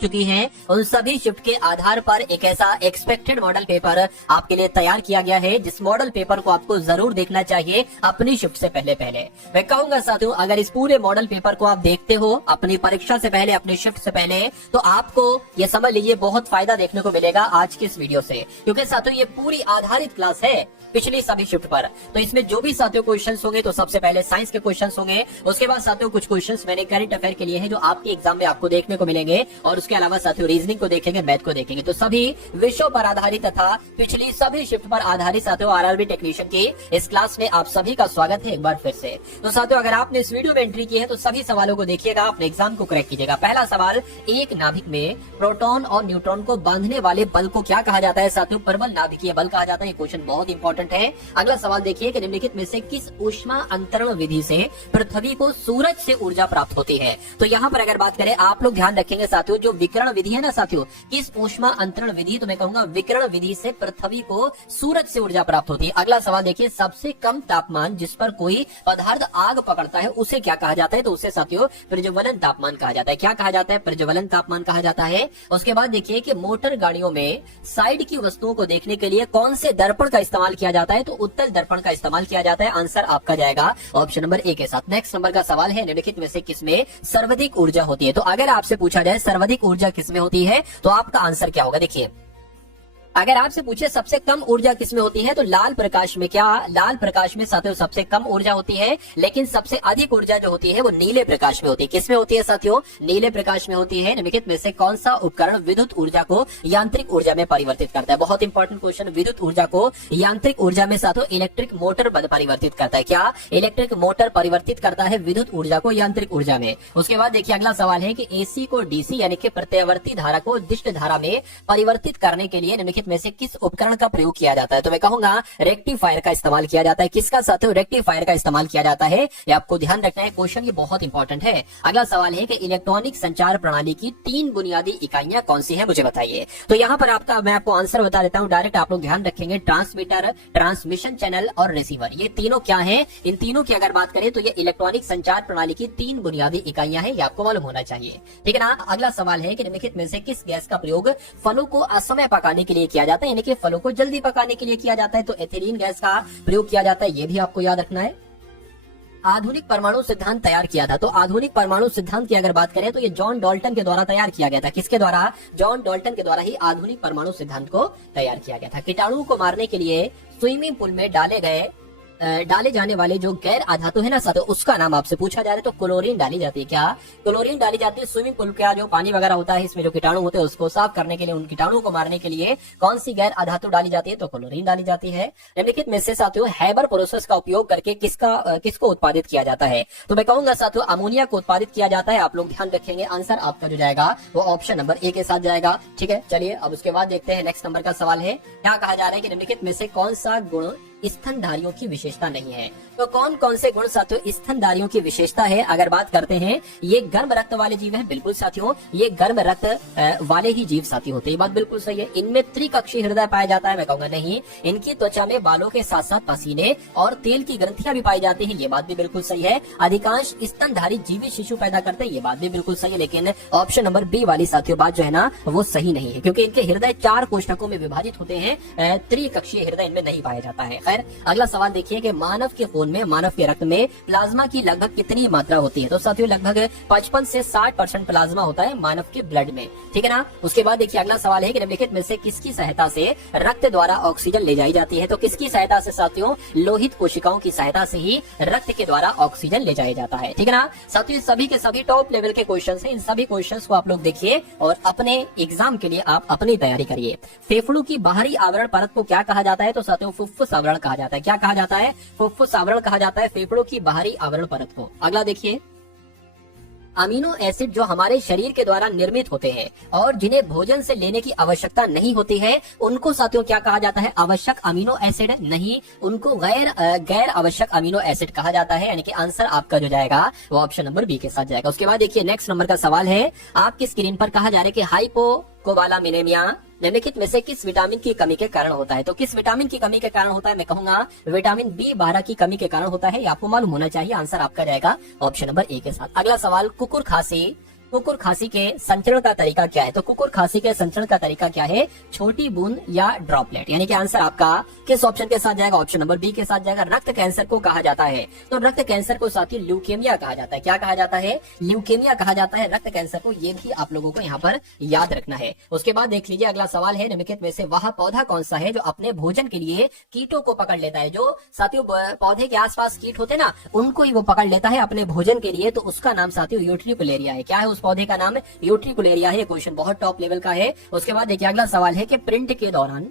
चुकी हैं, उन सभी शिफ्ट के आधार पर एक ऐसा एक्सपेक्टेड मॉडल पेपर आपके लिए तैयार किया गया है, जिस मॉडल पेपर को आपको जरूर देखना चाहिए अपनी शिफ्ट से पहले पहले। मैं कहूंगा साथियों, अगर इस पूरे मॉडल पेपर को आप देखते हो अपनी परीक्षा से पहले, अपनी शिफ्ट से पहले, तो आपको ये समझ लीजिए बहुत फायदा देखने को मिलेगा आज की इस वीडियो से, क्योंकि साथियों ये पूरी आधारित क्लास है पिछली सभी शिफ्ट पर। तो इसमें जो भी साथियों क्वेश्चंस होंगे, तो सबसे पहले साइंस के क्वेश्चंस होंगे, उसके बाद साथियों कुछ क्वेश्चंस मैंने करंट अफेयर के लिए हैं जो आपके एग्जाम में आपको देखने को मिलेंगे, और उसके अलावा साथियों रीजनिंग को देखेंगे, मैथ को देखेंगे। तो सभी विषयों पर आधारित तथा पिछली सभी शिफ्ट पर आधारित साथियों आरआरबी टेक्नीशियन की इस क्लास में आप सभी का स्वागत है एक बार फिर से। तो साथियों अगर आपने इस वीडियो में एंट्री की है तो सभी सवालों को देखिएगा, अपने एग्जाम को क्रैक कीजिएगा। पहला सवाल, एक नाभिक में प्रोटॉन और न्यूट्रॉन को बांधने वाले बल को क्या कहा जाता है? साथियों प्रबल नाभिकीय बल कहा जाता है। ये क्वेश्चन बहुत इंपॉर्टेंट है। अगला सवाल देखिए कि निम्नलिखित में से किस ऊष्मा अंतरण विधि से पृथ्वी को सूरज से ऊर्जा प्राप्त होती है? तो यहाँ पर अगर बात करें, आप लोग ध्यान रखेंगे साथियों, जो विकिरण विधि है ना साथियों, किस ऊष्मा अंतरण विधि, तो मैं कहूंगा विकिरण विधि से पृथ्वी को सूरज से ऊर्जा प्राप्त होती है। अगला सवाल देखिए, सबसे कम तापमान जिस पर कोई पदार्थ आग पकड़ता है उसे क्या कहा जाता है? तो उसे साथियों प्रज्वलन तापमान कहा जाता है। क्या कहा जाता है? प्रज्वलन तापमान कहा जाता है। उसके बाद देखिए कि मोटर गाड़ियों में साइड की वस्तुओं को देखने के लिए कौन से दर्पण का इस्तेमाल किया जाता है? तो उत्तल दर्पण का इस्तेमाल किया जाता है। आंसर आपका जाएगा ऑप्शन नंबर ए के साथ। नेक्स्ट नंबर का सवाल है, निम्नलिखित में से किसमें सर्वाधिक ऊर्जा होती है? तो अगर आपसे पूछा जाए सर्वाधिक ऊर्जा किसमें होती है, तो आपका आंसर क्या होगा? देखिए, अगर आपसे पूछे सबसे कम ऊर्जा किसमें होती है, तो लाल प्रकाश में। क्या लाल प्रकाश में साथियों सबसे कम ऊर्जा होती है, लेकिन सबसे अधिक ऊर्जा जो होती है वो नीले प्रकाश में होती है। किसमें होती है साथियों? नीले प्रकाश में होती है। निम्नलिखित में से कौन सा उपकरण विद्युत ऊर्जा को यांत्रिक ऊर्जा में परिवर्तित करता है? बहुत इंपॉर्टेंट क्वेश्चन। विद्युत ऊर्जा को यांत्रिक ऊर्जा में साथियों इलेक्ट्रिक मोटर परिवर्तित करता है। क्या इलेक्ट्रिक मोटर परिवर्तित करता है विद्युत ऊर्जा को यांत्रिक ऊर्जा में? उसके बाद देखिए अगला सवाल है कि एसी को डीसी यानी कि प्रत्यावर्ती धारा को दिष्ट धारा में परिवर्तित करने के लिए निम्नलिखित में से किस उपकरण का प्रयोग किया जाता है? तो मैं कहूंगा रेक्टिफायर का इस्तेमाल किया जाता है। किसका साथियों? रेक्टिफायर का इस्तेमाल किया जाता है। ये आपको ध्यान रखना है, क्वेश्चन ये बहुत इंपॉर्टेंट है। अगला सवाल है कि इलेक्ट्रॉनिक संचार प्रणाली की 3 बुनियादी इकाइयां कौन सी है, मुझे बताइए। तो यहाँ पर मैं आपको आंसर बता देता हूँ डायरेक्ट, आप लोग ध्यान रखेंगे। ट्रांसमीटर, ट्रांसमिशन चैनल और रिसीवर, ये तीनों क्या है? इन तीनों की अगर बात करें तो ये इलेक्ट्रॉनिक संचार प्रणाली की 3 बुनियादी इकाइयां हैं, ये आपको मालूम होना चाहिए, ठीक है ना। अगला सवाल है कि निम्नलिखित में से किस गैस का प्रयोग फलों को असमय पकाने के लिए किया जाता है, यानी कि फलों को जल्दी पकाने के लिए किया जाता है? तो एथिलीन गैस का प्रयोग किया जाता है, ये भी आपको याद रखना है। आधुनिक परमाणु सिद्धांत तैयार किया था, तो आधुनिक परमाणु सिद्धांत की अगर बात करें तो ये जॉन डाल्टन के द्वारा तैयार किया गया था। किसके द्वारा? जॉन डाल्टन के द्वारा ही आधुनिक परमाणु सिद्धांत को तैयार किया गया था। कीटाणुओं को मारने के लिए स्विमिंग पूल में डाले जाने वाले जो गैर आधातु है ना साथियों, उसका नाम आपसे पूछा जा रहा है, तो क्लोरीन डाली जाती है। क्या क्लोरीन डाली जाती है? स्विमिंग पूल का जो पानी वगैरह होता है, इसमें जो कीटाणु होते हैं उसको साफ करने के लिए, उन कीटाणुओं को मारने के लिए कौन सी गैर आधातु डाली जाती है? तो क्लोरीन डाली जाती है। निम्नलिखित में से साथियों हैबर प्रोसेस का उपयोग करके किसको उत्पादित किया जाता है? तो मैं कहूंगा साथियों अमोनिया को उत्पादित किया जाता है। आप लोग ध्यान रखेंगे, आंसर आपका जो जाएगा वो ऑप्शन नंबर ए के साथ जाएगा, ठीक है। चलिए अब उसके बाद देखते हैं नेक्स्ट नंबर का सवाल है, क्या कहा जा रहा है कि निम्नलिखित में से कौन सा गुण स्तनधारियों की विशेषता नहीं है? तो कौन कौन से गुण साथियों स्तनधारियों की विशेषता है? अगर बात करते हैं, ये गर्म रक्त वाले जीव हैं। बिल्कुल साथियों, ये गर्म रक्त वाले ही जीव साथी होते हैं, ये बात बिल्कुल सही है। इनमें त्रिकक्षीय हृदय पाया जाता है? मैं कहूंगा नहीं। इनकी त्वचा में बालों के साथ साथ पसीने और तेल की ग्रंथियां भी पाई जाती हैं, ये बात भी बिल्कुल सही है। अधिकांश स्तनधारी जीवित शिशु पैदा करते हैं, ये बात भी बिल्कुल सही है। लेकिन ऑप्शन नंबर बी वाली साथियों बात जो है ना वो सही नहीं है, क्योंकि इनके हृदय 4 कोष्ठकों में विभाजित होते हैं, त्रिकक्षीय हृदय इनमें नहीं पाया जाता है। खैर अगला सवाल देखिए कि मानव के खून में, मानव के रक्त में प्लाज्मा की लगभग कितनी मात्रा होती है? तो साथियों लगभग 55 से 60% प्लाज्मा होता है मानव के ब्लड में, ठीक है ना। उसके बाद देखिए अगला सवाल है कि निम्नलिखित में से किसकी सहायता से रक्त द्वारा ऑक्सीजन ले जाई जाती है? तो किसकी सहायता से साथियों? लोहित कोशिकाओं की सहायता से ही रक्त के द्वारा ऑक्सीजन ले जाया जाता है, ठीक है ना। साथियों सभी के सभी टॉप लेवल के क्वेश्चन हैं, इन सभी क्वेश्चन को आप लोग देखिए और अपने एग्जाम के लिए आप अपनी तैयारी करिए। फेफड़ों की बाहरी आवरण परत को क्या कहा जाता है? तो साथियों फुफ्फुस आवरण कहा जाता है। क्या कहा जाता है? फुफ्फुस आवरण कहा जाता है फेफड़ों की बाहरी आवरण परत को। अगला देखिए, अमीनो एसिड जो हमारे शरीर के द्वारा निर्मित होते हैं और जिन्हें भोजन से लेने की आवश्यकता नहीं होती है, उनको साथियों क्या कहा जाता है? आवश्यक अमीनो एसिड नहीं, उनको गैर आवश्यक अमीनो एसिड कहा जाता है। यानी कि आंसर आपका जो जाएगा वो ऑप्शन नंबर बी के साथ जाएगा। उसके बाद देखिए नेक्स्ट नंबर का सवाल है, आपकी स्क्रीन पर कहा जा रहा है कि हाइपोकोबालामिनेमिया निम्नलिखित में से किस विटामिन की कमी के कारण होता है? तो किस विटामिन की कमी के कारण होता है? मैं कहूंगा विटामिन B12 की कमी के कारण होता है, ये आपको मालूम होना चाहिए। आंसर आपका जाएगा ऑप्शन नंबर ए के साथ। अगला सवाल, कुकुर खांसी कुकुर खांसी के संचरण का तरीका क्या है? तो कुकुर खांसी के संचरण का तरीका क्या है? छोटी बूंद या ड्रॉपलेट। यानी कि आंसर आपका किस ऑप्शन के साथ जाएगा? ऑप्शन नंबर बी के साथ जाएगा। रक्त कैंसर को कहा जाता है, तो रक्त कैंसर को साथियों ल्यूकेमिया कहा जाता है। क्या कहा जाता है? ल्यूकेमिया कहा जाता है रक्त कैंसर को। ये भी आप लोगों को यहाँ पर याद रखना है। उसके बाद देख लीजिए अगला सवाल है, निम्नलिखित में से वह पौधा कौन सा है जो अपने भोजन के लिए कीटों को पकड़ लेता है? जो साथियों पौधे के आसपास कीट होते ना, उनको ही वो पकड़ लेता है अपने भोजन के लिए, तो उसका नाम साथियों यूट्रिकुलेरिया है। क्या है उस पौधे का नाम? यूट्रिकुलेरिया है। क्वेश्चन बहुत टॉप लेवल का है। उसके बाद देखिए अगला सवाल है कि प्रिंट के दौरान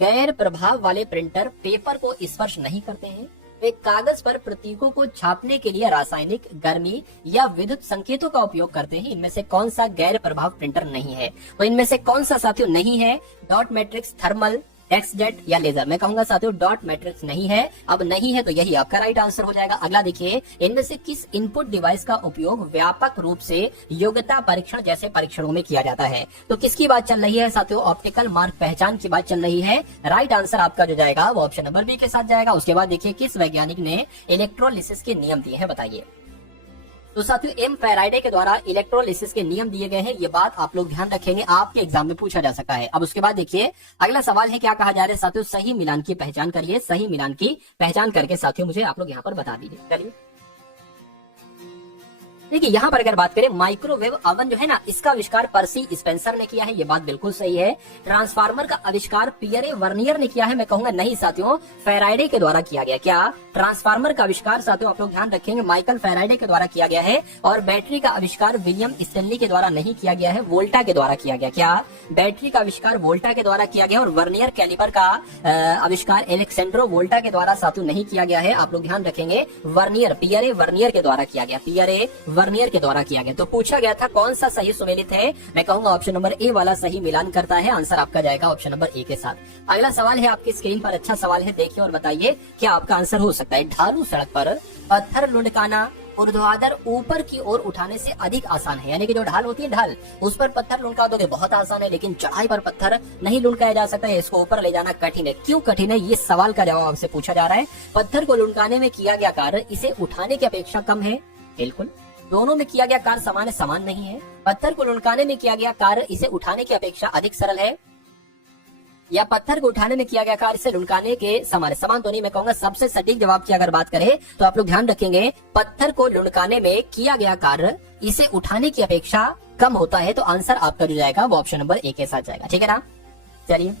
गैर प्रभाव वाले प्रिंटर पेपर को स्पर्श नहीं करते हैं, वे कागज पर प्रतीकों को छापने के लिए रासायनिक, गर्मी या विद्युत संकेतों का उपयोग करते हैं। इनमें से कौन सा गैर प्रभाव प्रिंटर नहीं है? तो इनमें से कौन सा साथियों नहीं है? डॉट मैट्रिक्स, थर्मल, टेक्स्टजेट या लेजर? मैं कहूंगा साथियों डॉट मैट्रिक्स नहीं है। अब नहीं है तो यही आपका राइट आंसर हो जाएगा। अगला देखिए, इनमें से किस इनपुट डिवाइस का उपयोग व्यापक रूप से योग्यता परीक्षण जैसे परीक्षणों में किया जाता है? तो किसकी बात चल रही है साथियों? ऑप्टिकल मार्क पहचान की बात चल रही है। राइट आंसर आपका जो जाएगा वो ऑप्शन नंबर बी के साथ जाएगा। उसके बाद देखिए, किस वैज्ञानिक ने इलेक्ट्रोलिसिस के नियम दिए हैं? बताइए। तो साथियों एम फैराडे के द्वारा इलेक्ट्रोलिसिस के नियम दिए गए हैं। ये बात आप लोग ध्यान रखेंगे, आपके एग्जाम में पूछा जा सकता है। अब उसके बाद देखिए अगला सवाल है, क्या कहा जा रहा है साथियों? सही मिलान की पहचान करिए। सही मिलान की पहचान करके साथियों मुझे आप लोग यहाँ पर बता दीजिए। चलिए देखिए, यहाँ पर अगर बात करें माइक्रोवेव अवन जो है ना, इसका आविष्कार पर्सी स्पेंसर ने किया है। ये बात बिल्कुल सही है। ट्रांसफार्मर का आविष्कार पियरे वर्नियर ने किया है? मैं कहूंगा नहीं साथियों, फैराडे के द्वारा किया गया। क्या? ट्रांसफार्मर का आविष्कार साथियों आप लोग ध्यान रखेंगे माइकल फैराडे के द्वारा किया गया है। और बैटरी का आविष्कार विलियम स्टैनली के द्वारा नहीं किया गया है, वोल्टा के द्वारा किया गया। क्या? बैटरी का आविष्कार वोल्टा के द्वारा किया गया और वर्नियर कैलिपर का आविष्कार एलेक्सेंड्रो वोल्टा के द्वारा साथियों नहीं किया गया है। आप लोग ध्यान रखेंगे, वर्नियर, पियरे वर्नियर के द्वारा किया गया, पियरे वर्नियर के द्वारा किया गया। तो पूछा गया था कौन सा सही सुमेलित है? मैं कहूंगा ऑप्शन नंबर ए वाला सही मिलान करता है। आंसर आपका जाएगा ऑप्शन नंबर ए के साथ। अगला सवाल है आपकी स्क्रीन पर, अच्छा सवाल है, देखिए और बताइए क्या आपका आंसर हो सकता है। ढालू सड़क पर पत्थर लुढ़काना ऊर्ध्वाधर ऊपर की ओर उठाने से अधिक आसान है। यानी कि जो ढाल होती है, ढाल, उस पर पत्थर लुढ़का दोगे बहुत आसान है, लेकिन चढ़ाई पर पत्थर नहीं लुढ़काया जा सकता है। इसको ऊपर ले जाना कठिन है। क्यों कठिन है? ये सवाल का जवाब आपसे पूछा जा रहा है। पत्थर को लुढ़काने में किया गया कार्य इसे उठाने की अपेक्षा कम है। बिल्कुल। दोनों में किया गया कार्य समान है? समान नहीं है। पत्थर को लुढ़काने में किया गया कार्य इसे उठाने की अपेक्षा अधिक सरल है, या पत्थर को उठाने में किया गया कार्य इसे लुढ़काने के समान है? समान तो नहीं। मैं कहूंगा सबसे सटीक जवाब की अगर बात करें तो आप लोग ध्यान रखेंगे, पत्थर को लुढ़काने में किया गया कार्य इसे उठाने की अपेक्षा कम होता है। तो आंसर आपका जो जाएगा वो ऑप्शन नंबर ए के साथ जाएगा। ठीक है ना? चलिए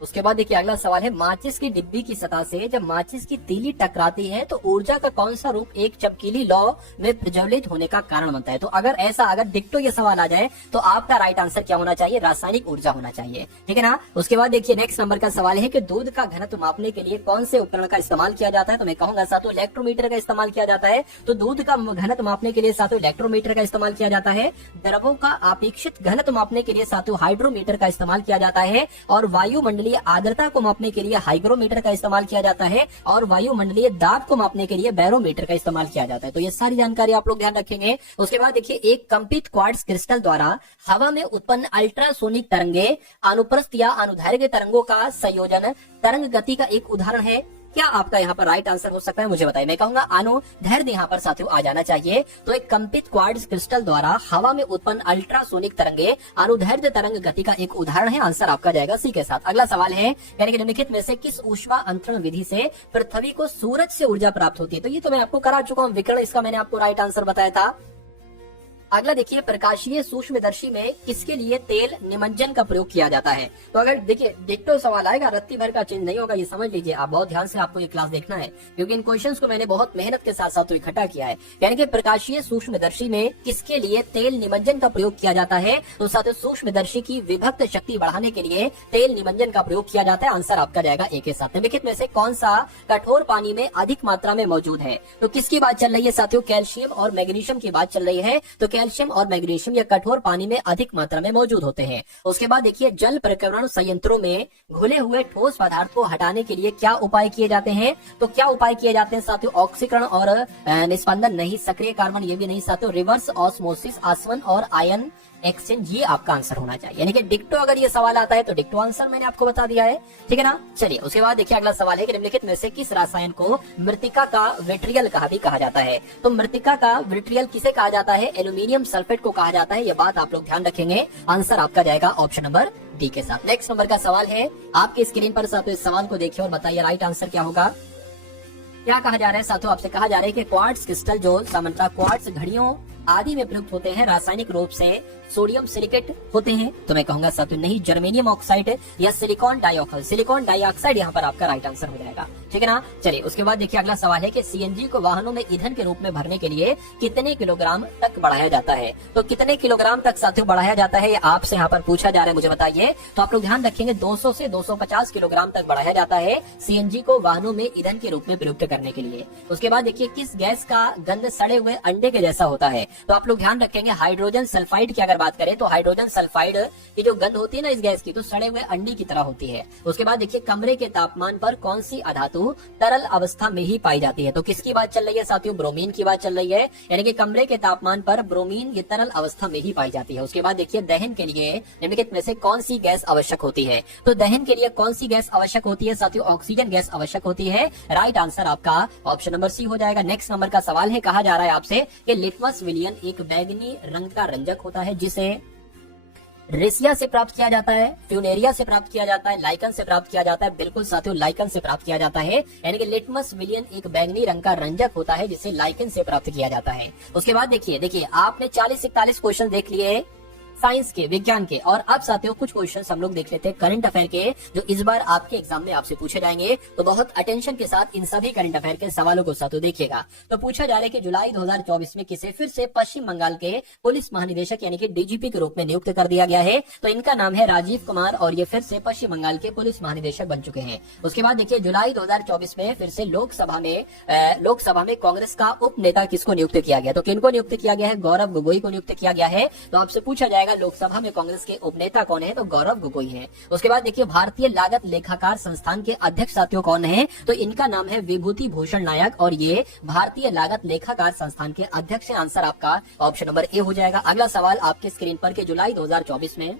उसके बाद देखिए अगला सवाल है, माचिस की डिब्बी की सतह से जब माचिस की तीली टकराती है तो ऊर्जा का कौन सा रूप एक चमकीली लौ में प्रज्वलित होने का कारण बनता है? तो अगर डिक्टो ये सवाल आ जाए तो आपका राइट आंसर क्या होना चाहिए? रासायनिक ऊर्जा होना चाहिए। ठीक है ना? उसके बाद देखिए नेक्स्ट नंबर का सवाल है कि दूध का घनत्व मापने के लिए कौन से उपकरण का इस्तेमाल किया जाता है? तो मैं कहूंगा साथियों इलेक्ट्रोमीटर का इस्तेमाल किया जाता है। तो दूध का घनत्व मापने के लिए साथियों इलेक्ट्रोमीटर का इस्तेमाल किया जाता है। द्रवों का अपेक्षित घनत्व मापने के लिए साथियों हाइड्रोमीटर का इस्तेमाल किया जाता है। और वायुमंडलीय आर्द्रता को मापने के लिए हाइग्रोमीटर का इस्तेमाल किया जाता है। और वायुमंडलीय दाब को मापने के लिए बैरोमीटर का इस्तेमाल किया जाता है। तो ये सारी जानकारी आप लोग ध्यान रखेंगे। उसके बाद देखिए, एक कंपित क्वार्ट्ज क्रिस्टल द्वारा हवा में उत्पन्न अल्ट्रासोनिक तरंगे अनुप्रस्थ या अनुदैर्घ्य तरंगों का संयोजन तरंग गति का एक उदाहरण है। क्या आपका यहाँ पर राइट आंसर हो सकता है? मुझे बताइए। मैं कहूंगा अनुदैर्घ्य यहाँ पर साथियों आ जाना चाहिए। तो एक कंपित क्वार्ट्ज क्रिस्टल द्वारा हवा में उत्पन्न अल्ट्रासोनिक तरंगे अनुदैर्घ्य तरंग गति का एक उदाहरण है। आंसर आपका जाएगा सी के साथ। अगला सवाल है, यानी कि निम्नलिखित में से किस ऊष्मा अंतरण विधि से पृथ्वी को सूरज से ऊर्जा प्राप्त होती है? तो ये तो मैं आपको करा चुका हूँ विकर्ण, इसका मैंने आपको राइट आंसर बताया था। अगला देखिए, प्रकाशीय सूक्ष्मदर्शी में किसके लिए तेल निमज्जन का प्रयोग किया जाता है? तो अगर देखिए डिक्टो सवाल आएगा, रत्ती भर का चेंज नहीं होगा, ये समझ लीजिए। आप बहुत ध्यान से आपको ये क्लास देखना है, क्योंकि इन क्वेश्चंस को मैंने बहुत मेहनत के साथ साथ तो इकट्ठा किया है। यानी कि प्रकाशीय सूक्ष्मदर्शी में किसके लिए तेल निमज्जन का प्रयोग किया जाता है? तो साथियों सूक्ष्मदर्शी की विभक्त शक्ति बढ़ाने के लिए तेल निमज्जन का प्रयोग किया जाता है। आंसर आपका जाएगा ए के साथ। निम्नलिखित में से कौन सा कठोर पानी में अधिक मात्रा में मौजूद है? तो किसकी बात चल रही है साथियों? कैल्शियम और मैग्नीशियम की बात चल रही है। तो कैल्शियम और मैग्नीशियम या कठोर पानी में अधिक मात्रा में मौजूद होते हैं। उसके बाद देखिए जल प्रक्रमण संयंत्रों में घुले हुए ठोस पदार्थ को हटाने के लिए क्या उपाय किए जाते हैं? तो क्या उपाय किए जाते हैं साथियों? ऑक्सीकरण और निस्पंदन नहीं, सक्रिय कार्बन ये भी नहीं साथियों, रिवर्स ऑस्मोसिस, आसवन और आयन एक्सचेंज, ये आपका आंसर होना चाहिए। यानी कि डिक्टो अगर ये सवाल आता है तो डिक्टो आंसर मैंने आपको बता दिया है, ठीक है ना। चलिए उसके बाद देखिए अगला सवाल है कि निम्नलिखित में से किस रसायन को मृतिका का विट्रियल कहा जाता है? तो मृतिका का विट्रियल किसे कहा जाता है? एल्यूमिनियम सल्फेट को कहा जाता है। ये बात आप लोग ध्यान रखेंगे। आंसर आपका जाएगा ऑप्शन नंबर डी के साथ। नेक्स्ट नंबर का सवाल है, आपके स्क्रीन पर साथियों इस सवाल को देखिए और बताइए राइट आंसर क्या होगा। क्या कहा जा रहा है साथियों? आपसे कहा जा रहा है कि क्वार्ट्ज क्रिस्टल जो सामान्यतः क्वार्ट्ज घड़ियों आदि में प्रयुक्त होते हैं, रासायनिक रूप से सोडियम सिलिकेट होते हैं। तो मैं कहूंगा साथियों नहीं, जर्मेनियम ऑक्साइड या सिलिकॉन डाइऑक्साइड, सिलिकॉन डाइऑक्साइड यहाँ पर आपका राइट आंसर हो जाएगा, ठीक है ना। चलिए उसके बाद देखिए अगला सवाल है कि सीएनजी को वाहनों में ईंधन के रूप में भरने के लिए कितने किलोग्राम तक बढ़ाया जाता है? तो कितने किलोग्राम तक साथियों बढ़ाया जाता है, ये आपसे यहाँ पर पूछा जा रहा है, मुझे बताइए। तो आप लोग ध्यान रखेंगे 200 से 250 किलोग्राम तक बढ़ाया जाता है सीएनजी को वाहनों में ईंधन के रूप में प्रयुक्त करने के लिए। उसके बाद देखिए किस गैस का गंध सड़े हुए अंडे के जैसा होता है? तो आप लोग ध्यान रखेंगे हाइड्रोजन सल्फाइड की अगर बात करें तो हाइड्रोजन सल्फाइड की जो गंध होती है ना इस गैस की, तो सड़े हुए अंडे की तरह होती है। उसके बाद देखिए कमरे के तापमान पर कौन सी अधातु तरल अवस्था में ही पाई जाती है? तो किसकी बात चल रही है साथियों? ब्रोमीन की बात चल रही है। यानी कि कमरे के तापमान पर ब्रोमीन ये तरल अवस्था में ही पाई जाती है। उसके बाद देखिए दहन के लिए निम्नलिखित में से कौन सी गैस आवश्यक होती है? तो दहन के लिए कौन सी गैस आवश्यक होती है साथियों? ऑक्सीजन गैस आवश्यक होती है। राइट आंसर आपका ऑप्शन नंबर सी हो जाएगा। नेक्स्ट नंबर का सवाल है, कहा जा रहा है आपसे कि लिटमस विलियन एक बैंगनी रंग का रंजक होता है जिसे रेसिया से प्राप्त किया जाता है, फ्यूनेरिया से प्राप्त किया जाता है, लाइकन से प्राप्त किया जाता है। बिल्कुल साथियों लाइकन से प्राप्त किया जाता है। यानी कि लिटमस विलियन एक बैंगनी रंग का रंजक होता है जिसे लाइकन से प्राप्त किया जाता है। उसके बाद देखिए आपने 40-41 क्वेश्चन देख लिए साइंस के, विज्ञान के, और अब साथियों कुछ क्वेश्चंस हम लोग देख लेते हैं करंट अफेयर के, जो इस बार आपके एग्जाम में आपसे पूछे जाएंगे। तो बहुत अटेंशन के साथ इन सभी करंट अफेयर के सवालों को साथियों देखिएगा। तो पूछा जा रहा है कि जुलाई 2024 में किसे फिर से पश्चिम बंगाल के पुलिस महानिदेशक यानी कि डीजीपी के रूप में नियुक्त कर दिया गया है? तो इनका नाम है राजीव कुमार और ये फिर से पश्चिम बंगाल के पुलिस महानिदेशक बन चुके हैं। उसके बाद देखिए जुलाई 2024 में फिर से लोकसभा में कांग्रेस का उप नेता किसको नियुक्त किया गया? तो किनको नियुक्त किया गया है? गौरव गोगोई को नियुक्त किया गया है। तो आपसे पूछा जाएगा लोकसभा में कांग्रेस के उपनेता कौन है? तो गौरव गोगोई है। उसके बाद देखिए भारतीय लागत लेखाकार संस्थान के अध्यक्ष साथियों कौन है? तो इनका नाम है विभूति भूषण नायक और ये भारतीय लागत लेखाकार संस्थान के अध्यक्ष है। आंसर आपका ऑप्शन नंबर ए हो जाएगा। अगला सवाल आपके स्क्रीन पर के जुलाई 2024 में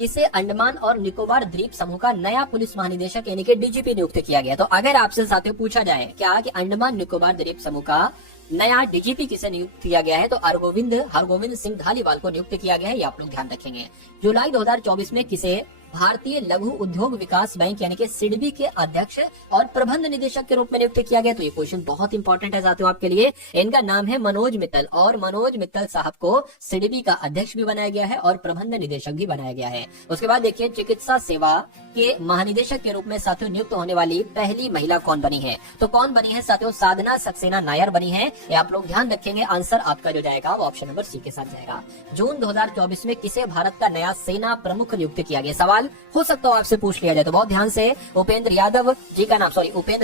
इसे अंडमान और निकोबार द्वीप समूह का नया पुलिस महानिदेशक यानी कि डीजीपी नियुक्त किया गया। तो अगर आपसे साथियों पूछा जाए क्या कि अंडमान निकोबार द्वीप समूह का नया डीजीपी किसे नियुक्त किया गया है? तो हरगोविंद सिंह धालीवाल को नियुक्त किया गया है। ये आप लोग ध्यान रखेंगे। जुलाई 2024 में किसे भारतीय लघु उद्योग विकास बैंक यानी कि सिडबी के अध्यक्ष और प्रबंध निदेशक के रूप में नियुक्त किया गया? तो ये क्वेश्चन बहुत इंपॉर्टेंट है साथियों आपके लिए। इनका नाम है मनोज मित्तल और मनोज मित्तल साहब को सिडबी का अध्यक्ष भी बनाया गया है और प्रबंध निदेशक भी बनाया गया है। उसके बाद देखिए चिकित्सा सेवा के महानिदेशक के रूप में साथियों नियुक्त होने वाली पहली महिला कौन बनी है? तो कौन बनी है साथियों? साधना सक्सेना नायर बनी है। ये आप लोग ध्यान रखेंगे। आंसर आपका जो जाएगा वो ऑप्शन नंबर सी के साथ जाएगा। जून 2024 में किसे भारत का नया सेना प्रमुख नियुक्त किया गया? सवाल हो सकता हो आपसे पूछ लिया जाए तो बहुत ध्यान से उपेंद्र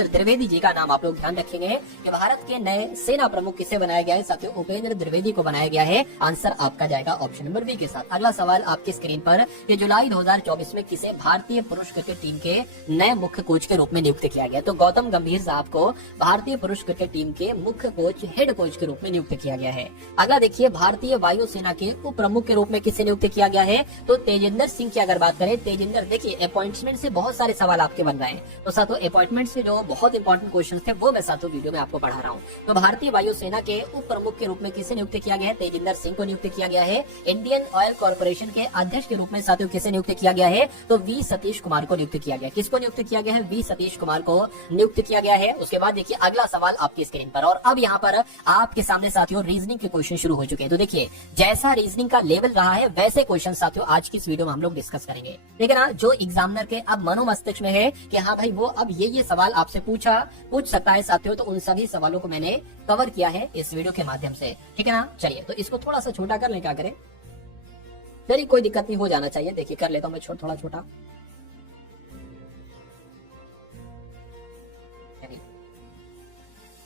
द्विवेदी जी का नाम आप लोग ध्यान रखेंगे कि भारत के नए सेना प्रमुख किसे बनाया गया है? साथियों उपेंद्र द्विवेदी को बनाया गया है। आंसर आपका जाएगा ऑप्शन नंबर बी के साथ। अगला सवाल आपकी स्क्रीन पर कि जुलाई 2024 में किसे भारतीय पुरुष क्रिकेट टीम के नए मुख्य कोच के रूप में नियुक्त किया गया? तो गौतम गंभीर साहब को भारतीय पुरुष क्रिकेट टीम के मुख्य कोच, हेड कोच के रूप में नियुक्त किया गया है। अगला देखिए भारतीय वायुसेना के उप प्रमुख के रूप में किसे नियुक्त किया गया है? तो तेजिंदर सिंह की अगर बात करें, तेजिंदर देखिए अपॉइंटमेंट से बहुत सारे सवाल आपके बन रहे हैं। तो साथियों अपॉइंटमेंट से जो बहुत इंपॉर्टेंट क्वेश्चन थे वो मैं साथियों वीडियो में आपको पढ़ा रहा हूँ। तो भारतीय वायुसेना के उप प्रमुख के रूप में किसे नियुक्त किया गया है? तेजिंदर सिंह को नियुक्त किया गया है। इंडियन ऑयल कॉर्पोरेशन के अध्यक्ष के रूप में साथियों किसे नियुक्त किया गया है? तो वी सतीश कुमार को नियुक्त किया गया। किसको नियुक्त किया गया है? वी सतीश कुमार को नियुक्त किया गया है। उसके बाद देखिए अगला सवाल आपकी स्क्रीन पर, और अब यहाँ पर आपके सामने साथियों रीजनिंग के क्वेश्चन शुरू हो चुके हैं। तो देखिए जैसा रीजनिंग का लेवल रहा है वैसे क्वेश्चन साथियों आज की इस वीडियो में हम लोग डिस्कस करेंगे। ठीक है ना? जो एग्जामिनर के अब मनोमस्तिष्क में है कि हाँ भाई वो अब ये सवाल आपसे पूछ सकता है साथियों, तो उन सभी सवालों को मैंने कवर किया है इस वीडियो के माध्यम से। ठीक है ना? चलिए तो इसको थोड़ा सा छोटा कर ले, क्या करें? चलिए कोई दिक्कत नहीं, हो जाना चाहिए। देखिए कर लेता हूँ मैं थोड़ा छोटा।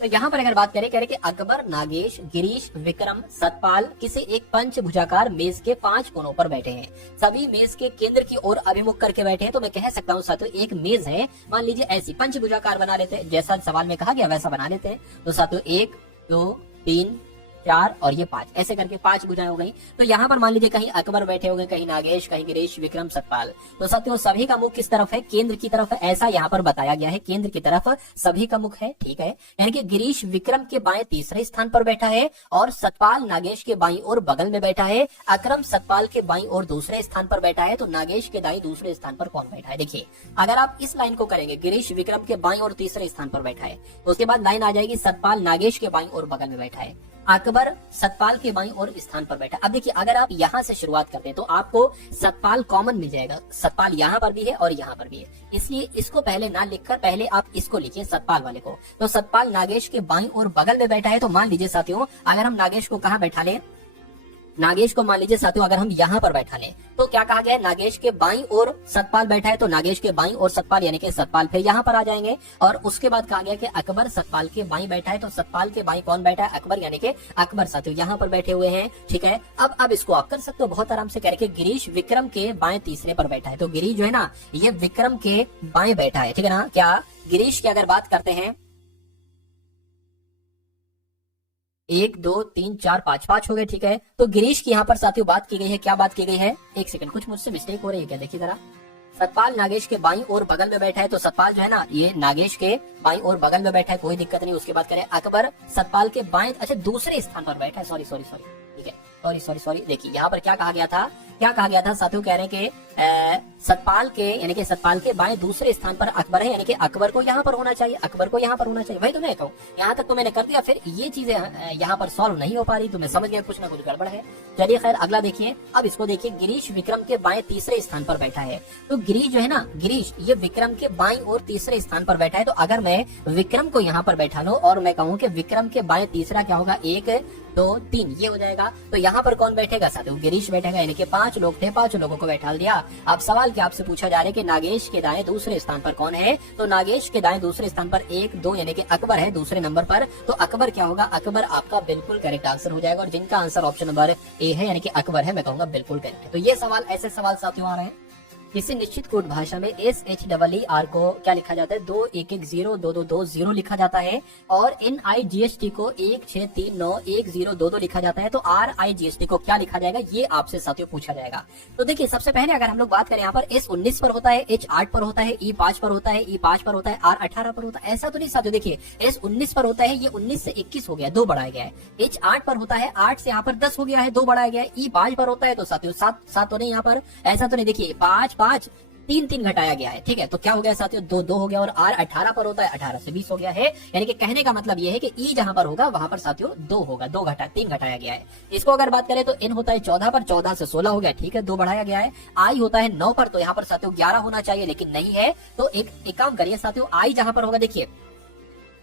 तो यहाँ पर अगर बात करें, कह रहे कि अकबर, नागेश, गिरीश, विक्रम, सतपाल किसी एक पंचभुजाकार मेज के 5 कोनों पर बैठे हैं। सभी मेज के केंद्र की ओर अभिमुख करके बैठे हैं। तो मैं कह सकता हूँ साथियों, एक मेज है, मान लीजिए ऐसी पंचभुजाकार बना लेते हैं, जैसा सवाल में कहा गया वैसा बना लेते हैं। तो साथियों 1 2 3 4 और ये 5, ऐसे करके 5 भुजाएं हो गई। तो यहाँ पर मान लीजिए कहीं अकबर बैठे होंगे, कहीं नागेश, कहीं गिरीश, विक्रम, सतपाल। तो साथियों सभी का मुख किस तरफ है? केंद्र की तरफ है, ऐसा यहाँ पर बताया गया है, केंद्र की तरफ सभी का मुख है। ठीक है, यानी कि गिरीश विक्रम के बाएं तीसरे स्थान पर बैठा है और सतपाल नागेश के बाईं ओर बगल में बैठा है। अकरम सतपाल के बाईं ओर दूसरे स्थान पर बैठा है। तो नागेश के दाईं दूसरे स्थान पर कौन बैठा है? देखिए, अगर आप इस लाइन को करेंगे, गिरीश विक्रम के बाईं ओर तीसरे स्थान पर बैठा है, उसके बाद लाइन आ जाएगी सतपाल नागेश के बाईं ओर बगल में बैठा है, अकबर सतपाल के बाईं ओर स्थान पर बैठा। अब देखिए, अगर आप यहाँ से शुरुआत करते हैं तो आपको सतपाल कॉमन मिल जाएगा। सतपाल यहाँ पर भी है और यहाँ पर भी है, इसलिए इसको पहले ना लिखकर पहले आप इसको लिखिए, सतपाल वाले को। तो सतपाल नागेश के बाईं ओर बगल में बैठा है। तो मान लीजिए साथियों, अगर हम नागेश को कहाँ बैठा लें, नागेश को मान लीजिए साथियों अगर हम यहाँ पर बैठा लें, तो क्या कहा गया है? नागेश के बाईं ओर सतपाल बैठा है, तो नागेश के बाईं ओर सतपाल यानी कि सतपाल फिर यहाँ पर आ जाएंगे। और उसके बाद कहा गया कि अकबर सतपाल के बाईं बैठा है, तो सतपाल के बाईं कौन बैठा है? अकबर, यानी कि अकबर साथियों यहाँ पर बैठे हुए हैं। ठीक है, अब इसको आप कर सकते हो बहुत आराम से, करके गिरीश विक्रम के बाएं तीसरे पर बैठा है। तो गिरीश जो है ना, ये विक्रम के बाएं बैठा है। ठीक है ना, क्या गिरीश की अगर बात करते हैं, 1 2 3 4 5 हो गए। ठीक है, तो गिरीश की यहाँ पर साथियों बात की गई है। क्या बात की गई है? एक सेकंड, कुछ मुझसे मिस्टेक हो रही है क्या? देखिए जरा, सतपाल नागेश के बाईं ओर बगल में बैठा है। तो सतपाल जो है ना, ये नागेश के बाईं ओर बगल में बैठा है, कोई दिक्कत नहीं। उसके बाद करें अकबर सतपाल के बाएं, अच्छा दूसरे स्थान पर बैठा है। सॉरी, ठीक है, सॉरी। देखिए यहाँ पर क्या कहा गया था, साथियों कह रहे हैं कि सतपाल के, यानी कि सतपाल के बाएं दूसरे स्थान पर अकबर है, यानी कि अकबर को यहाँ पर होना चाहिए, वही तो मैं कहूँ। यहाँ तक तो मैंने कर दिया, फिर ये चीजें यहाँ पर सॉल्व नहीं हो पा रही, तो मैं समझ गया कुछ ना कुछ गड़बड़ है। चलिए खैर, अगला देखिए। अब इसको देखिए, गिरीश विक्रम के बाएं तीसरे स्थान पर बैठा है। तो गिरीश जो है ना, गिरीश ये विक्रम के बाईं ओर तीसरे स्थान पर बैठा है। तो अगर मैं विक्रम को यहाँ पर बैठा लूं और मैं कहूँ कि विक्रम के बाएं तीसरा क्या होगा? 1 2 3 ये हो जाएगा। तो यहाँ पर कौन बैठेगा साथियों? गिरीश बैठेगा, यानी कि 5 लोग थे, 5 लोगों को बैठा दिया। अब सवाल क्या आपसे पूछा जा रहा है कि नागेश के दाएं दूसरे स्थान पर कौन है? तो नागेश के दाएं दूसरे स्थान पर 1 2 यानी कि अकबर है दूसरे नंबर पर। तो अकबर क्या होगा? अकबर आपका बिल्कुल करेक्ट आंसर हो जाएगा। और जिनका आंसर ऑप्शन नंबर ए है, यानी कि अकबर है, मैं कहूंगा बिल्कुल करेक्ट है। तो ये सवाल, ऐसे सवाल साथियों आ रहे हैं। किसी निश्चित कोड भाषा में SHEER को क्या लिखा जाता है? 211022220 लिखा जाता है। और NIGST को 16391022 लिखा जाता है। तो RIGST को क्या लिखा जाएगा? ये आपसे साथियों पूछा जाएगा। तो देखिए, सबसे पहले अगर हम लोग बात करें, यहाँ पर S19 पर होता है, H8 पर होता है, E5 पर होता है, E5 पर होता है, R18 पर होता है, ऐसा तो नहीं साथियों। देखिए, S19 पर होता है, ये 19 से 21 हो गया, 2 बढ़ाया गया है। H8 पर होता है, 8 से यहाँ पर 10 हो गया है, 2 बढ़ाया गया है। E5 पर होता है, तो साथियों 7 तो नहीं यहाँ पर, ऐसा तो नहीं। देखिए 5 5 3 घटाया गया है। ठीक है, तो क्या हो गया साथियों? 2 हो गया। और R18 पर होता है, 18 से 20 हो गया है। यानी कि कहने का मतलब ये है कि E जहां पर होगा वहां पर साथियों 2 होगा, 3 घटाया गया है। इसको अगर बात करें तो N होता है 14 पर, 14 से 16 हो गया। ठीक है, 2 बढ़ाया गया है। I होता है 9 पर, तो यहाँ पर साथियों 11 होना चाहिए, लेकिन नहीं है। तो एक काम करिए साथियों, I जहां पर होगा, देखिए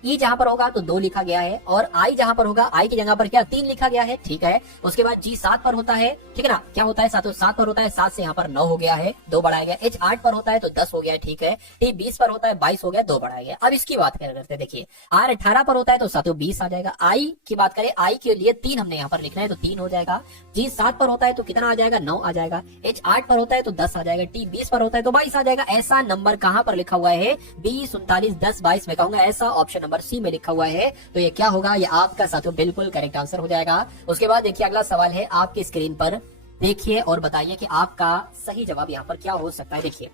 ई जहां पर होगा तो 2 लिखा गया है, और आई जहां पर होगा, आई की जगह पर क्या 3 लिखा गया है। ठीक है, उसके बाद जी 7 पर होता है। ठीक है ना, क्या होता है साथियों? 7 पर होता है, 7 से यहाँ पर 9 हो गया है, 2 बढ़ाया गया। H 8 पर होता है तो 10 हो गया है। ठीक है, T 20 पर होता है, 22 हो गया, 2 बढ़ाया गया। अब इसकी बात करते हैं, देखिए R 18 पर होता है तो साथियों 20 आ जाएगा। आई की बात करें, आई के लिए 3 हमने यहाँ पर लिखना है, तो 3 हो जाएगा। G 7 पर होता है तो कितना आ जाएगा? 9 आ जाएगा। H 8 पर होता है तो 10 आ जाएगा। T 20 पर होता है तो 22 आ जाएगा। ऐसा नंबर कहाँ पर लिखा हुआ है? 20 39 10 22 में कहूंगा, ऐसा ऑप्शन नंबर सी में लिखा हुआ है। तो ये क्या होगा? ये आपका साथियों बिल्कुल करेक्ट आंसर हो जाएगा। उसके बाद देखिए अगला सवाल है, आपकी स्क्रीन पर देखिए और बताइए कि आपका सही जवाब यहाँ पर क्या हो सकता है। देखिए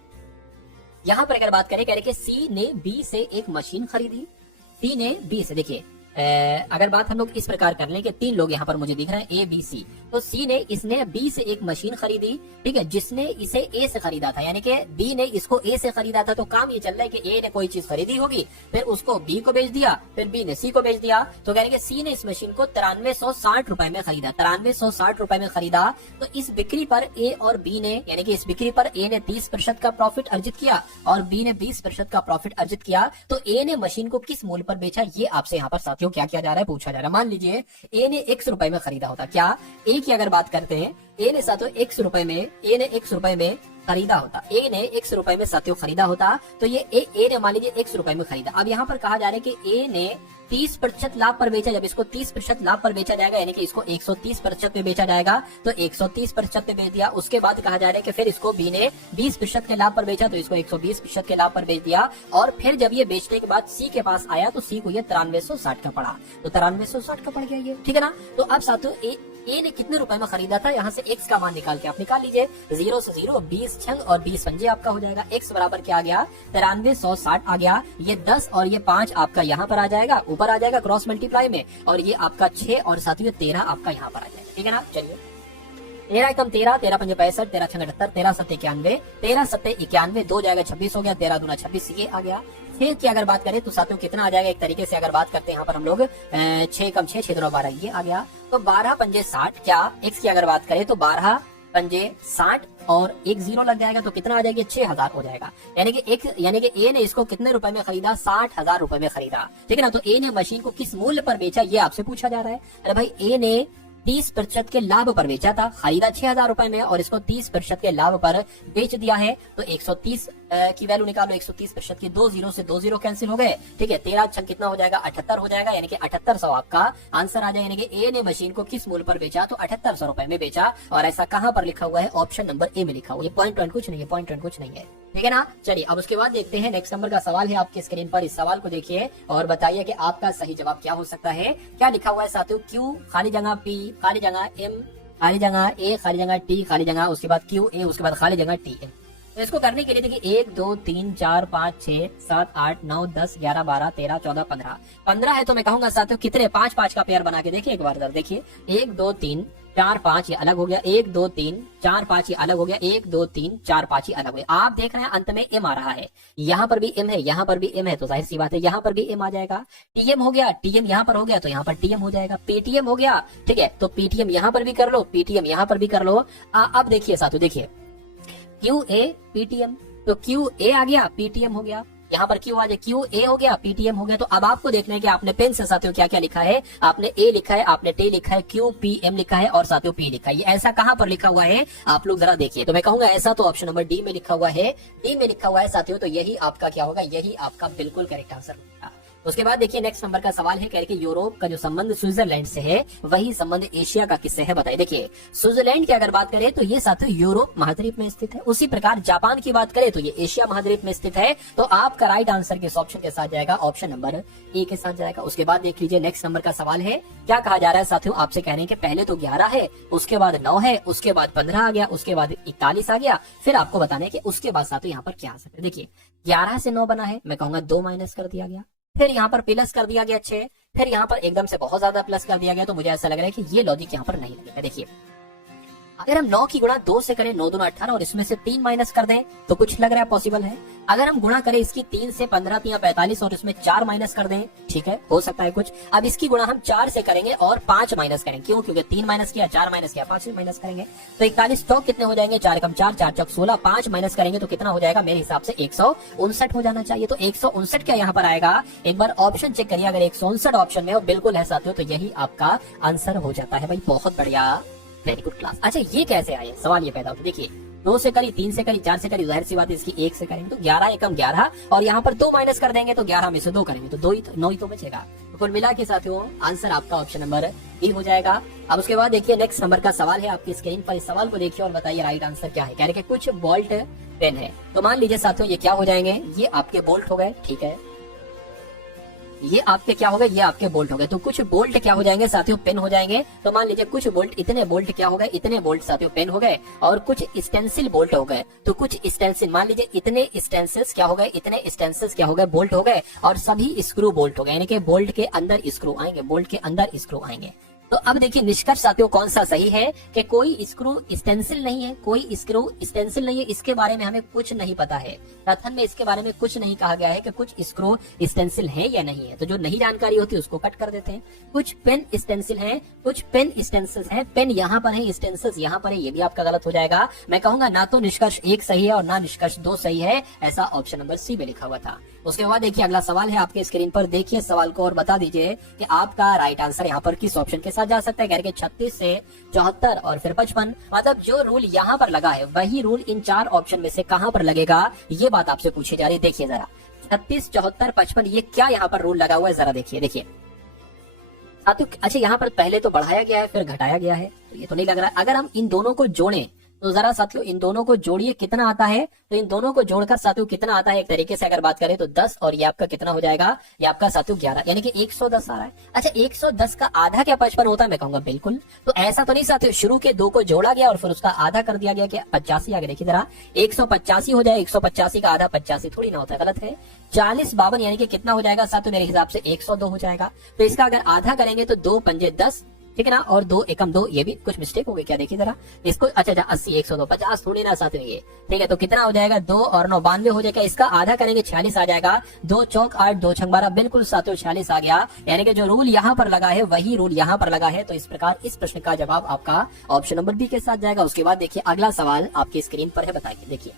यहाँ पर अगर बात करें, कह रहे कि सी ने बी से एक मशीन खरीदी। सी ने बी से, देखिए अगर बात हम लोग इस प्रकार कर लें कि 3 लोग यहाँ पर मुझे दिख रहे हैं, ए बी सी। तो सी ने, इसने बी से एक मशीन खरीदी। ठीक है, जिसने इसे ए से खरीदा था, यानी कि बी ने इसको ए से खरीदा था। तो काम ये चल रहा है कि ए ने कोई चीज खरीदी होगी, फिर उसको बी को बेच दिया, फिर बी ने सी को बेच दिया। तो कह रहे कि सी ने इस मशीन को 9360 रुपए में खरीदा, 9360 रुपए में खरीदा। तो इस बिक्री पर ए और बी ने, यानी कि इस बिक्री पर ए ने 30% का प्रॉफिट अर्जित किया और बी ने 20% का प्रॉफिट अर्जित किया। तो ए ने मशीन को किस मूल्य पर बेचा? ये आपसे यहाँ पर साथियों क्या किया जा रहा है, पूछा जा रहा है। मान लीजिए ए ने X रुपए में खरीदा होता, क्या ए की अगर बात करते हैं, ए ने साथियों x रुपए में खरीदा होता, ए ने x रुपए में साथियों खरीदा होता, तो ये ए ने मान लीजिए x रुपए में खरीदा। अब यहाँ पर कहा जा रहा है कि ए ने 30% लाभ पर बेचा, जब इसको 30% लाभ पर बेचा जाएगा यानी कि इसको 130% में बेचा जाएगा तो 130% में बेच दिया। उसके बाद कहा जा रहा है कि फिर इसको बी ने 20% के लाभ पर बेचा तो इसको 120% के लाभ पर बेच दिया। और फिर जब ये बेचने के बाद सी के पास आया तो सी को ये 9360 का पड़ा, तो 9360 का पड़ गया ये, ठीक है ना। तो अब साथियों ए ने कितने रुपए में खरीदा था, यहाँ से x का मान निकाल के आप निकाल लीजिए। 0 से 0 20 छंग और 20 पंजे आपका हो जाएगा। x बराबर क्या आ गया, 9360 आ गया। ये 10 और ये 5 आपका यहाँ पर आ जाएगा, ऊपर आ जाएगा क्रॉस मल्टीप्लाई में, और ये आपका 6 और साथियों 13 आपका यहाँ पर आ जाएगा, ठीक है ना। चलिए 13 एकम 13, 13 पंजे 65, 13 छंग 78, 13 सत्ते 91, 13 सत्ते 91, 2 जाएगा 26 हो गया, 13 दूना 26 ये आ गया। छेद की अगर बात करें तो साथियों कितना आ जाएगा, एक तरीके से अगर बात करते हैं यहाँ पर हम लोग 6 कम 6, 6 12 ये आ गया। तो 12 पंजे 60, क्या x की अगर बात करें तो 12 पंजे 60 और एक 0 लग जाएगा तो कितना आ जाएगा, 6000 हो जाएगा। यानी कि ए ने इसको कितने रुपए में खरीदा, 60,000 रुपए में खरीदा, ठीक है ना। तो ए ने मशीन को किस मूल्य पर बेचा ये आपसे पूछा जा रहा है। अरे भाई ए ने 30% के लाभ पर बेचा था, खरीदा 6000 रुपए में और इसको 30% के लाभ पर बेच दिया है, तो 130 की वैल्यू निकालो। 130% की 2 0 से 2 0 कैंसिल हो गए, ठीक है। 13 छंग कितना हो जाएगा, 78 हो जाएगा, यानी कि 7800 आपका आंसर आ जाएगा। यानी कि ए ने मशीन को किस मूल्य पर बेचा, तो 7800 रुपए में बेचा। और ऐसा कहाँ पर लिखा हुआ है, ऑप्शन नंबर ए में लिखा हुआ है। ये पॉइंट कुछ नहीं है, पॉइंट कुछ नहीं है, ठीक है ना। चलिए अब उसके बाद देखते हैं नेक्स्ट नंबर का सवाल है आपके स्क्रीन पर। इस सवाल को देखिए और बताइए कि आपका सही जवाब क्या हो सकता है। क्या लिखा हुआ है साथियों, Q खाली जगह P खाली जगह M खाली जगह A खाली जगह T खाली जगह, उसके बाद QA उसके बाद खाली जगह TM। तो इसको करने के लिए देखिए 1 2 3 4 5 6 7 8 9 10 11 12 13 14 15 है। तो मैं कहूंगा साथियों कितने 5 का पेयर बना के देखिए एक बार इधर देखिए। 1 2 3 4 5 ये अलग हो गया, 1 2 3 4 5 ये अलग हो गया, 1 2 3 4 5 ये अलग हो गया। आप देख रहे हैं अंत में M आ रहा है, यहाँ पर भी M है, यहाँ पर भी M है, तो जाहिर सी बात है यहाँ पर भी M आ जाएगा। TM हो गया, TM यहाँ पर हो गया तो यहाँ पर TM हो जाएगा। पेटीएम हो गया, ठीक है, तो पेटीएम यहाँ पर भी कर लो, पेटीएम यहाँ पर भी कर लो। अब देखिए साथियों देखिए QA PTM, तो QA आ गया PTM हो गया, यहाँ पर क्यू आ जाए, QA हो गया PTM हो गया। तो अब आपको देखना है कि आपने पेन से साथियों क्या क्या लिखा है। आपने A लिखा है, आपने T लिखा है, QPM लिखा है और साथियों P लिखा है। ये ऐसा कहाँ पर लिखा हुआ है आप लोग जरा देखिए। तो मैं कहूंगा ऐसा तो ऑप्शन नंबर डी में लिखा हुआ है, डी में लिखा हुआ है साथियों। तो यही आपका क्या होगा, यही आपका बिल्कुल करेक्ट आंसर होगा। उसके बाद देखिए नेक्स्ट नंबर का सवाल है, कह रहे कि यूरोप का जो संबंध स्विट्जरलैंड से है वही संबंध एशिया का किससे है, बताइए। देखिए स्विट्जरलैंड की अगर बात करें तो ये साथियों यूरोप महाद्वीप में स्थित है। उसी प्रकार जापान की बात करें तो ये एशिया महाद्वीप में स्थित है। तो आपका राइट आंसर किस ऑप्शन के साथ जाएगा, ऑप्शन नंबर ए के साथ जाएगा। उसके बाद देख लीजिए नेक्स्ट नंबर का सवाल है, क्या कहा जा रहा है साथियों, आपसे कह रहे हैं कि पहले तो 11 है, उसके बाद 9 है, उसके बाद 15 आ गया, उसके बाद 41 आ गया, फिर आपको बताना है कि उसके बाद साथियों यहाँ पर क्या आ सकता है। देखिए 11 से 9 बना है, मैं कहूंगा 2 माइनस कर दिया गया, फिर यहाँ पर प्लस कर दिया गया 6, फिर यहाँ पर एकदम से बहुत ज्यादा प्लस कर दिया गया। तो मुझे ऐसा लग रहा है कि ये लॉजिक यहाँ पर नहीं लगेगा। देखिए अगर हम 9 की गुणा 2 से करें, 9 दूना 18 और इसमें से 3 माइनस कर दें तो कुछ लग रहा है पॉसिबल है। अगर हम गुणा करें इसकी 3 से 15 3 45 और इसमें 4 माइनस कर दें, ठीक है, हो सकता है कुछ। अब इसकी गुणा हम 4 से करेंगे और 5 माइनस करेंगे, क्यों, क्योंकि 3 माइनस किया, 4 माइनस किया, 5 माइनस करेंगे। तो 41 चौक कितने हो जाएंगे, 4 कम 4 4 चौक 16, 5 माइनस करेंगे तो कितना हो जाएगा, मेरे हिसाब से 159 हो जाना चाहिए। तो 159 क्या यहाँ पर आएगा, एक बार ऑप्शन चेक करिए। अगर 159 ऑप्शन में हो बिल्कुल है साथियों तो यही आपका आंसर हो जाता है। भाई बहुत बढ़िया, वेरी गुड क्लास। अच्छा ये कैसे आए, सवाल ये पैदा होता है। देखिए 2 से करी, 3 से करी, 4 से करी, जाहिर सी बात है इसकी 1 से करेंगे तो 11 एकम 11 और यहाँ पर 2 माइनस कर देंगे तो 11 में से 2 करेंगे तो 9 ही तो बचेगा। तो कुल मिला के साथियों आंसर आपका ऑप्शन नंबर ए हो जाएगा। अब उसके बाद देखिए नेक्स्ट नंबर का सवाल है आपकी स्क्रीन पर। इस सवाल को देखिए और बताइए राइट आंसर क्या है। कह रहे कुछ बोल्ट पेन है, तो मान लीजिए साथियों ये क्या हो जाएंगे, ये आपके बोल्ट हो गए, ठीक है, ये आपके क्या हो गए, ये आपके बोल्ट हो गए। तो कुछ बोल्ट क्या हो जाएंगे साथियों, पेन हो जाएंगे। तो मान लीजिए कुछ बोल्ट, इतने बोल्ट क्या हो गए, इतने बोल्ट साथियों पेन हो गए। और कुछ स्टेंसिल बोल्ट हो गए, तो कुछ स्टेंसिल, मान लीजिए इतने स्टेंसिल्स क्या हो गए, इतने स्टेंसिल्स क्या हो गए, बोल्ट हो गए। और सभी स्क्रू बोल्ट हो गए, यानी कि बोल्ट के अंदर स्क्रू आएंगे, बोल्ट के अंदर स्क्रू आएंगे। तो अब देखिए निष्कर्ष साथियों कौन सा सही है कि कोई स्क्रू स्टेंसिल नहीं है, कोई स्क्रू स्टेंसिल नहीं है, इसके बारे में हमें कुछ नहीं पता है। कथन में इसके बारे में कुछ नहीं कहा गया है कि कुछ स्क्रू स्टेंसिल है या नहीं है। तो जो नहीं जानकारी होती है उसको कट कर देते हैं। कुछ पेन स्टेंसिल है, कुछ पेन स्टेंसिल्स है, पेन यहाँ पर है, स्टेंसिल्स यहाँ पर है, ये भी आपका गलत हो जाएगा। मैं कहूंगा ना तो निष्कर्ष 1 सही है और ना निष्कर्ष 2 सही है, ऐसा ऑप्शन नंबर सी में लिखा हुआ था। उसके बाद देखिए अगला सवाल है आपके स्क्रीन पर, देखिए सवाल को और बता दीजिए कि आपका राइट आंसर यहाँ पर किस ऑप्शन के साथ जा सकता है। कह रहे 36 से 74 और फिर 55, मतलब जो रूल यहाँ पर लगा है वही रूल इन 4 ऑप्शन में से कहाँ पर लगेगा, ये बात आपसे पूछी जा रही है। देखिए जरा 36, 74, 55 ये क्या यहाँ पर रूल लगा हुआ है, जरा देखिए साथियों। अच्छा यहाँ पर पहले तो बढ़ाया गया है फिर घटाया गया है, तो ये तो नहीं लग रहा है। अगर हम इन दोनों को जोड़ें तो जरा साथियों इन दोनों को जोड़िए कितना आता है। तो इन दोनों को जोड़कर साथियों कितना आता है, एक तरीके से अगर बात करें तो 10 और ये आपका कितना हो जाएगा, ये आपका साथियों 11, यानी कि 110 आ रहा है। अच्छा 110 का आधा क्या 55 होता है, मैं कहूंगा बिल्कुल। तो ऐसा तो नहीं साथियों, शुरू के 2 को जोड़ा गया और फिर उसका आधा कर दिया गया, क्या 85 आगे देखिए जरा 185 हो जाए। 185 का आधा 85 थोड़ी ना होता है, गलत है। 40 52 यानी कि कितना हो जाएगा साथियों, मेरे हिसाब से 102 हो जाएगा। तो इसका अगर आधा करेंगे तो 2 पंजे 10, ठीक है ना, और 2 एकम 2, ये भी कुछ मिस्टेक हो गई क्या, देखिए जरा इसको। अच्छा 80, 102, 50 थोड़ी ना साथियों ये, ठीक है। तो कितना हो जाएगा, 2 और 9 92 हो जाएगा। इसका आधा करेंगे 46 आ जाएगा। 2 चौक 8, 2 छंग 12, बिल्कुल साथियों 46 आ गया। यानी कि जो रूल यहाँ पर लगा है वही रूल यहाँ पर लगा है। तो इस प्रकार इस प्रश्न का जवाब आपका ऑप्शन नंबर बी के साथ जाएगा। उसके बाद देखिए अगला सवाल आपकी स्क्रीन पर है, बताइए। देखिए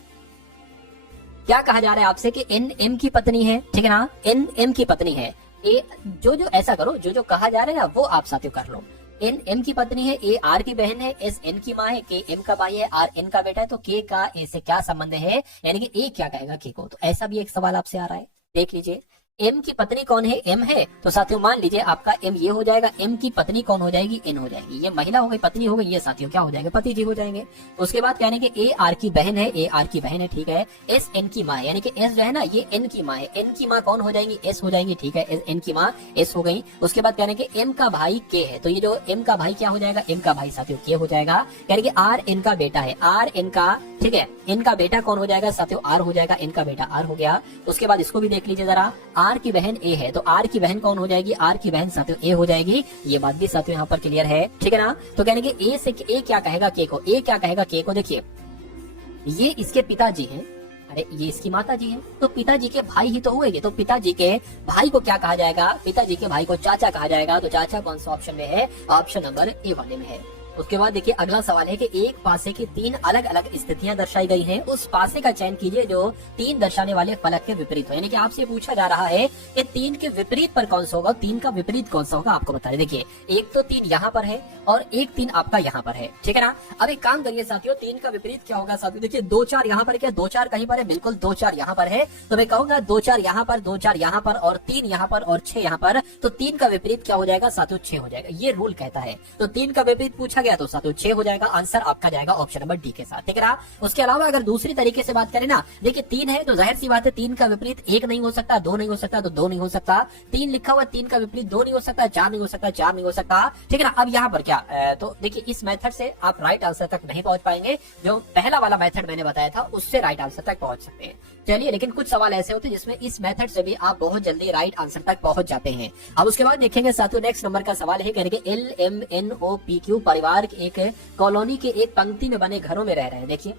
क्या कहा जा रहा है आपसे कि एन एम की पत्नी है, ठीक है ना, एन एम की पत्नी है। ए जो ऐसा करो, जो कहा जा रहा है ना वो आप साथियों कर लो। एन एम की पत्नी है, ए आर की बहन है, एस एन की माँ है, के एम का भाई है, आर एन का बेटा है। तो के का ए से क्या संबंध है, यानी कि ए क्या कहेगा के को। तो ऐसा भी एक सवाल आपसे आ रहा है, देख लीजिए। एम की पत्नी कौन है, एम है। तो साथियों मान लीजिए आपका एम ये हो जाएगा, एम की पत्नी कौन हो जाएगी, एन हो जाएगी। ये महिला हो गई, पत्नी हो गई, ये साथियों क्या हो जाएंगे, पति जी हो जाएंगे। उसके बाद कहने के ए आर की बहन है, ए आर की बहन है, ठीक है। एस एन की माँ है, यानी कि एस जो है ना ये एन की माँ है। एन की माँ कौन हो जाएंगी, एस हो जाएंगी, ठीक है। एन की माँ एस हो गई। उसके बाद कहने के एम का भाई के है, तो ये जो एम का भाई क्या हो जाएगा, एम का भाई साथियों के हो जाएगा। कहने के आर एन का बेटा है, आर एन का, ठीक है। एन का बेटा कौन हो जाएगा साथियों, आर हो जाएगा। एन का बेटा आर हो गया। उसके बाद इसको भी देख लीजिए जरा, आर की बहन ए है, तो आर की बहन कौन हो जाएगी, आर की बहन साथियों ए हो जाएगी। ये बात भी साथियों यहाँ पर क्लियर है, ठीक है ना। तो कहने के ए से ए क्या कहेगा के को, ए क्या कहेगा के को। देखिए ये इसके पिताजी हैं, अरे ये इसकी माता जी है, तो पिताजी के भाई ही तो हुए। तो पिताजी के भाई को क्या कहा जाएगा, पिताजी के भाई को चाचा कहा जाएगा। तो चाचा कौन सा ऑप्शन में है, ऑप्शन नंबर ए वाले में है। उसके बाद देखिए अगला सवाल है कि एक पासे की 3 अलग अलग स्थितियां दर्शाई गई हैं, उस पासे का चयन कीजिए जो 3 दर्शाने वाले फलक के विपरीत हो। यानी कि आपसे पूछा जा रहा है कि 3 के विपरीत पर कौन सा होगा, 3 का विपरीत कौन सा होगा आपको बता रहे। देखिए एक तो 3 यहाँ पर है और एक 3 आपका यहाँ पर है, ठीक है ना। अब एक काम करिए साथियों, 3 का विपरीत क्या होगा साथियों, देखिए 2 4 यहाँ पर, क्या 2 4 कहीं पर है, बिल्कुल 2 4 यहाँ पर है। तो मैं कहूंगा 2 4 यहाँ पर, 2 4 यहाँ पर और 3 यहाँ पर और 6 यहाँ पर। तो 3 का विपरीत क्या हो जाएगा साथियों, 6 हो जाएगा। ये रूल कहता है। तो 3 का विपरीत पूछा गया तो साथियों 6 हो जाएगा। आंसर आपका जाएगा ऑप्शन नंबर डी के साथ, ठीक है ना। उसके अलावा अगर दूसरी तरीके से बात करें ना, देखिए 3 है तो जाहिर सी बात है 3 का विपरीत 1 नहीं हो सकता, 2 नहीं हो सकता, तो 2 नहीं हो सकता। 3 लिखा हुआ, 3 का विपरीत 2 नहीं हो सकता, 4 नहीं हो सकता, 4 नहीं हो सकता, ठीक है ना। अब यहाँ पर क्या, तो देखिए इस मेथड से आप राइट आंसर तक नहीं पहुंच पाएंगे। जो पहला वाला मेथड मैंने बताया था उससे राइट आंसर तक पहुंच सकते हैं। चलिए लेकिन कुछ सवाल ऐसे होते हैं जिसमें इस मेथड से भी आप बहुत जल्दी राइट आंसर तक पहुंच जाते हैं। अब उसके बाद देखेंगे साथियों नेक्स्ट नंबर का सवाल है, कहने के LMNOPQ परिवार एक कॉलोनी के एक पंक्ति में बने घरों में रह रहे हैं। देखिए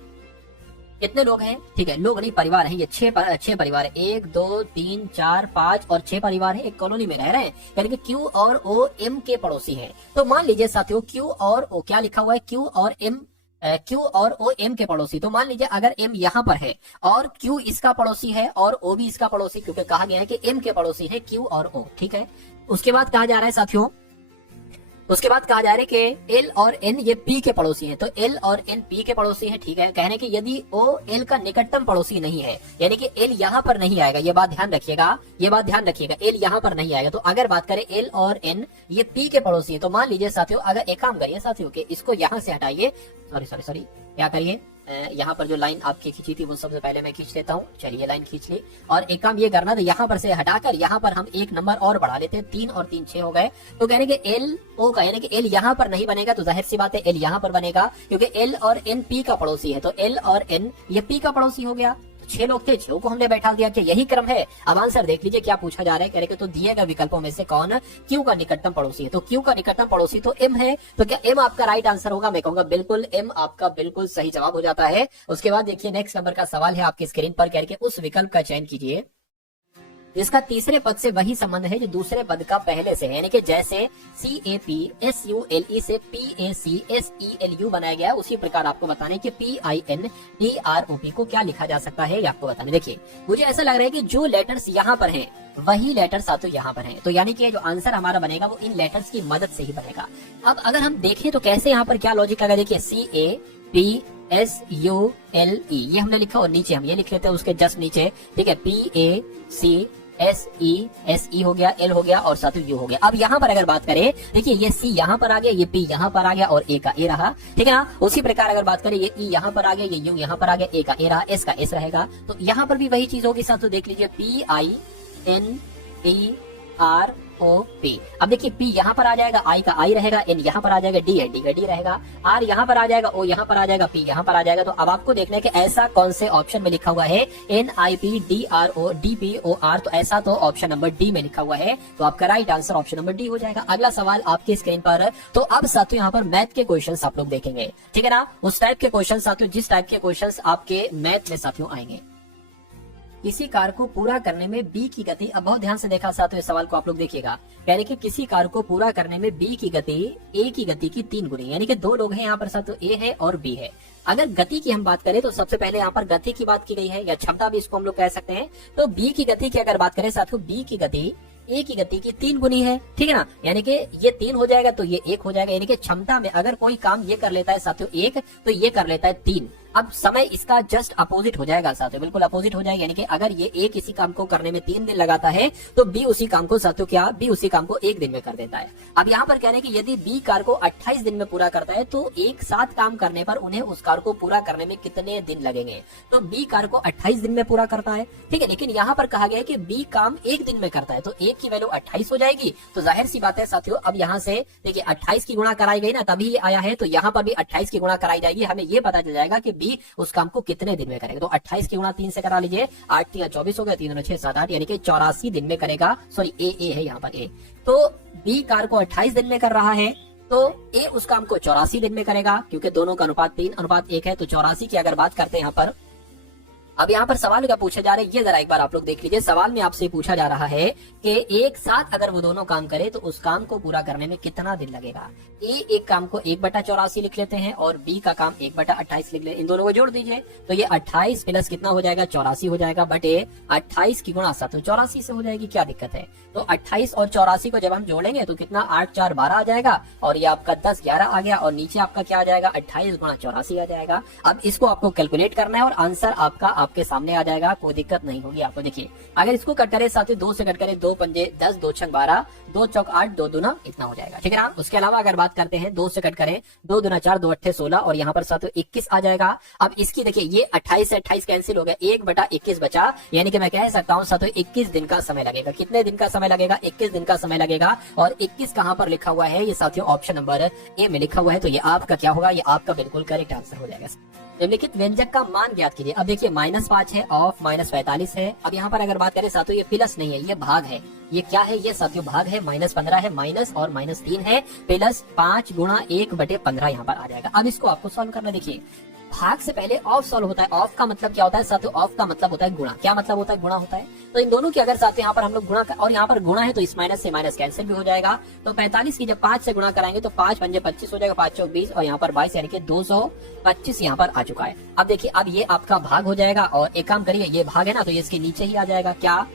कितने लोग हैं, ठीक है, लोग नहीं परिवार हैं, ये 6 परिवार है, 1 2 3 4 5 और 6 परिवार है, एक कॉलोनी में रह रहे हैं। यानी कि Q और O M के पड़ोसी हैं। तो मान लीजिए साथियों Q और O क्या लिखा हुआ है, Q और O M के पड़ोसी। तो मान लीजिए अगर M यहाँ पर है और Q इसका पड़ोसी है और O भी इसका पड़ोसी, क्योंकि कहा गया है कि M के पड़ोसी है Q और O, ठीक है। उसके बाद कहा जा रहा है साथियों, उसके बाद कहा जा रहा है कि L और N ये P के पड़ोसी हैं। तो L और N P के पड़ोसी हैं, ठीक है। कहने कि यदि O L का निकटतम पड़ोसी नहीं है, यानी कि L यहाँ पर नहीं आएगा, ये बात ध्यान रखिएगा, L यहाँ पर नहीं आएगा। तो अगर बात करें L और N ये P के पड़ोसी है, तो मान लीजिए साथियों अगर एक काम करिए साथियों के इसको यहाँ से हटाइए, सॉरी क्या करिए, यहाँ पर जो लाइन आपकी खींची थी वो सबसे पहले मैं खींच लेता हूँ। चलिए लाइन खींच ली और एक काम ये करना था, यहाँ पर से हटाकर यहाँ पर हम एक नंबर और बढ़ा लेते हैं, 3 और 3 6 हो गए। तो कहने के L O का, यानी कि L यहाँ पर नहीं बनेगा, तो जाहिर सी बात है L यहाँ पर बनेगा, क्योंकि L और N P का पड़ोसी है। तो L और N ये P का पड़ोसी हो गया। 6 लोग थे, 6 को हमने बैठा दिया, क्या यही क्रम है। अब आंसर देख लीजिए क्या पूछा जा रहा है, कह रहे तो दिए गए विकल्पों में से कौन Q का निकटतम पड़ोसी है। तो Q का निकटतम पड़ोसी तो M है। तो क्या M आपका राइट आंसर होगा, मैं कहूंगा बिल्कुल M आपका बिल्कुल सही जवाब हो जाता है। उसके बाद देखिए नेक्स्ट नंबर का सवाल है आपकी स्क्रीन पर, कह रहे उस विकल्प का चयन कीजिए जिसका तीसरे पद से वही संबंध है जो दूसरे पद का पहले से है, यानी कि जैसे CAPSULE से PACSELU बनाया गया है, उसी प्रकार आपको बताने कि PINDROP को क्या लिखा जा सकता है ये आपको बताने। देखिए मुझे ऐसा लग रहा है कि जो लेटर्स यहाँ पर हैं वही लेटर साथियों यहाँ पर हैं, तो यानी कि जो आंसर हमारा बनेगा वो इन लेटर्स की मदद से ही बनेगा। अब अगर हम देखें तो कैसे यहाँ पर क्या लॉजिक लगा, देखिए CAPSULE ये हमने लिखा और नीचे हम ये लिख लेते हैं उसके जस्ट नीचे, ठीक है, PACSE हो गया, L हो गया और साथियों U हो गया। अब यहाँ पर अगर बात करें, देखिए ये C यहाँ पर आ गया, ये P यहाँ पर आ गया और A का A रहा, ठीक है ना। उसी प्रकार अगर बात करें ये E यहाँ पर आ गया, ये U यहाँ पर आ गया, A का A रहा, S का S रहेगा, तो यहाँ पर भी वही चीज होगी साथियों। देख लीजिए PINDROP। अब देखिए P यहाँ पर आ जाएगा, I का I रहेगा, N यहाँ पर आ जाएगा, D है, D का D रहेगा, R यहाँ पर आ जाएगा, O यहाँ पर आ जाएगा, P यहाँ पर आ जाएगा। तो अब आपको देखना है कि ऐसा कौन से ऑप्शन में लिखा हुआ है NIPDRODPOR, तो ऐसा तो ऑप्शन नंबर डी में लिखा हुआ है, तो आपका right answer option number D हो जाएगा। अगला सवाल आपके स्क्रीन पर। तो अब साथियों यहाँ पर मैथ के क्वेश्चंस आप लोग देखेंगे, ठीक है ना, उस टाइप के क्वेश्चन साथियों जिस टाइप के क्वेश्चंस आपके मैथ में साथियों आएंगे। किसी कार्य को पूरा करने में बी की गति, अब बहुत ध्यान से देखा साथियों इस सवाल को आप लोग देखिएगा, यानी कि किसी कार्य को पूरा करने में बी की गति ए की गति की 3 गुनी, यानी कि 2 लोग हैं यहाँ पर साथियों, ए है और बी है। अगर गति की हम बात करें तो सबसे पहले यहाँ पर गति की बात की गई है, या क्षमता भी इसको हम लोग कह सकते हैं। तो बी की गति की अगर बात करें साथियों, बी की गति ए की गति की 3 गुनी है, ठीक है ना, यानी कि ये 3 हो जाएगा तो ये 1 हो जाएगा, यानी कि क्षमता में अगर कोई काम ये कर लेता है साथियों 1 तो ये कर लेता है 3। अब समय इसका जस्ट अपोजिट हो जाएगा साथियों, बिल्कुल अपोजिट हो जाएगा, यानी कि अगर ये ए किसी काम को करने में 3 दिन लगाता है तो बी उसी काम को साथियों क्या, बी उसी काम को 1 दिन में कर देता है। अब यहाँ पर कह रहे हैं कि यदि बी कार को 28 दिन में पूरा करता है तो एक साथ काम करने पर उन्हें उस कार को पूरा करने में कितने दिन लगेंगे। तो बी कार को 28 दिन में पूरा करता है, ठीक है, लेकिन यहाँ पर कहा गया है कि बी काम 1 दिन में करता है, तो 1 की वैल्यू 28 हो जाएगी। तो जाहिर सी बात है साथियों, अब यहाँ से देखिए 28 की गुणा कराई गई ना, तभी ये आया है, तो यहाँ पर भी 28 की गुणा कराई जाएगी, हमें ये पता चल जाएगा कि बी उस काम को कितने दिन में करेगा। तो 28 की गुणा 3 से करा लीजिए, 8 3 24 हो गया, 3 6 7 8, यानी कि 84 दिन में करेगा। सॉरी ए है यहाँ पर ए, तो बी कार को 28 दिन में कर रहा है, तो ए उस काम को 84 दिन में करेगा, क्योंकि दोनों का अनुपात 3:1 है। तो 84 की अगर बात करते हैं यहाँ पर, अब यहाँ पर सवाल क्या पूछे जा रहे हैं ये जरा एक बार आप लोग देख लीजिए। सवाल में आपसे पूछा जा रहा है कि एक साथ अगर वो दोनों काम करे तो उस काम को पूरा करने में कितना दिन लगेगा। ए एक काम को 1/84 लिख लेते हैं और बी का काम 1/28 लिख लेते हैं, इन दोनों को जोड़ दीजिए तो ये 28 प्लस कितना हो जाएगा, 84 हो जाएगा, बटे 28 की गुणा 7 84 से हो जाएगी, क्या दिक्कत है। तो 28 और 84 को जब हम जोड़ेंगे तो कितना 8 4 12 आ जाएगा, और ये आपका 10 11 आ गया, और नीचे आपका क्या आ जाएगा 28 गुणा 84 आ जाएगा। अब इसको आपको कैलकुलेट करना है और आंसर आपका आपके सामने आ जाएगा, कोई दिक्कत नहीं होगी आपको। देखिए अगर इसको कट करें साथियों, 2 से कट करें, 2 पंजे 10, 2 छंग 12, 2 चौक 8, 2 दूना इतना हो जाएगा, ठीक है ना। उसके अलावा अगर बात करते हैं 2 से कट करें, 2 दूना 4, 2 अट्ठे 16, और यहाँ पर साथियों 21 आ जाएगा। अब इसकी देखिए ये 28 से 28 कैंसिल हो गया, 1/21 बचा, यानी कि मैं कह सकता हूँ साथियों 21 दिन का समय लगेगा। कितने दिन का समय लगेगा, 21 दिन का समय लगेगा। और 21 कहाँ पर लिखा हुआ है, ये साथियों ऑप्शन नंबर ए में लिखा हुआ है, तो ये आपका क्या होगा, ये आपका बिल्कुल करेक्ट आंसर हो जाएगा। निम्नलिखित व्यंजक का मान ज्ञात कीजिए। अब देखिए -5 है, ऑफ -45 है। अब यहाँ पर अगर बात करें साथियों, ये प्लस नहीं है, ये भाग है। ये क्या है, ये साथियों भाग है, -15 है, माइनस और -3 है, प्लस 5 गुणा 1/15 यहाँ पर आ जाएगा। अब इसको आपको सॉल्व करना। देखिए भाग से पहले ऑफ सॉल्व होता है। ऑफ का मतलब क्या होता है साथियों, ऑफ का मतलब होता है गुणा। क्या मतलब होता है, गुणा होता है। तो इन दोनों की अगर साथियों यहाँ पर हम लोग गुणा और यहाँ पर गुणा है तो इस माइनस से माइनस कैंसिल भी हो जाएगा। तो 45 की जब 5 से गुणा कराएंगे तो 5 पंजे 25 हो जाएगा, 5 चौक 20, और यहाँ पर 22 यानी कि 225 यहाँ पर आ चुका है। अब देखिए अब ये आपका भाग हो जाएगा, और एक काम करिए, ये भाग है ना तो ये इसके नीचे ही आ जाएगा। क्या,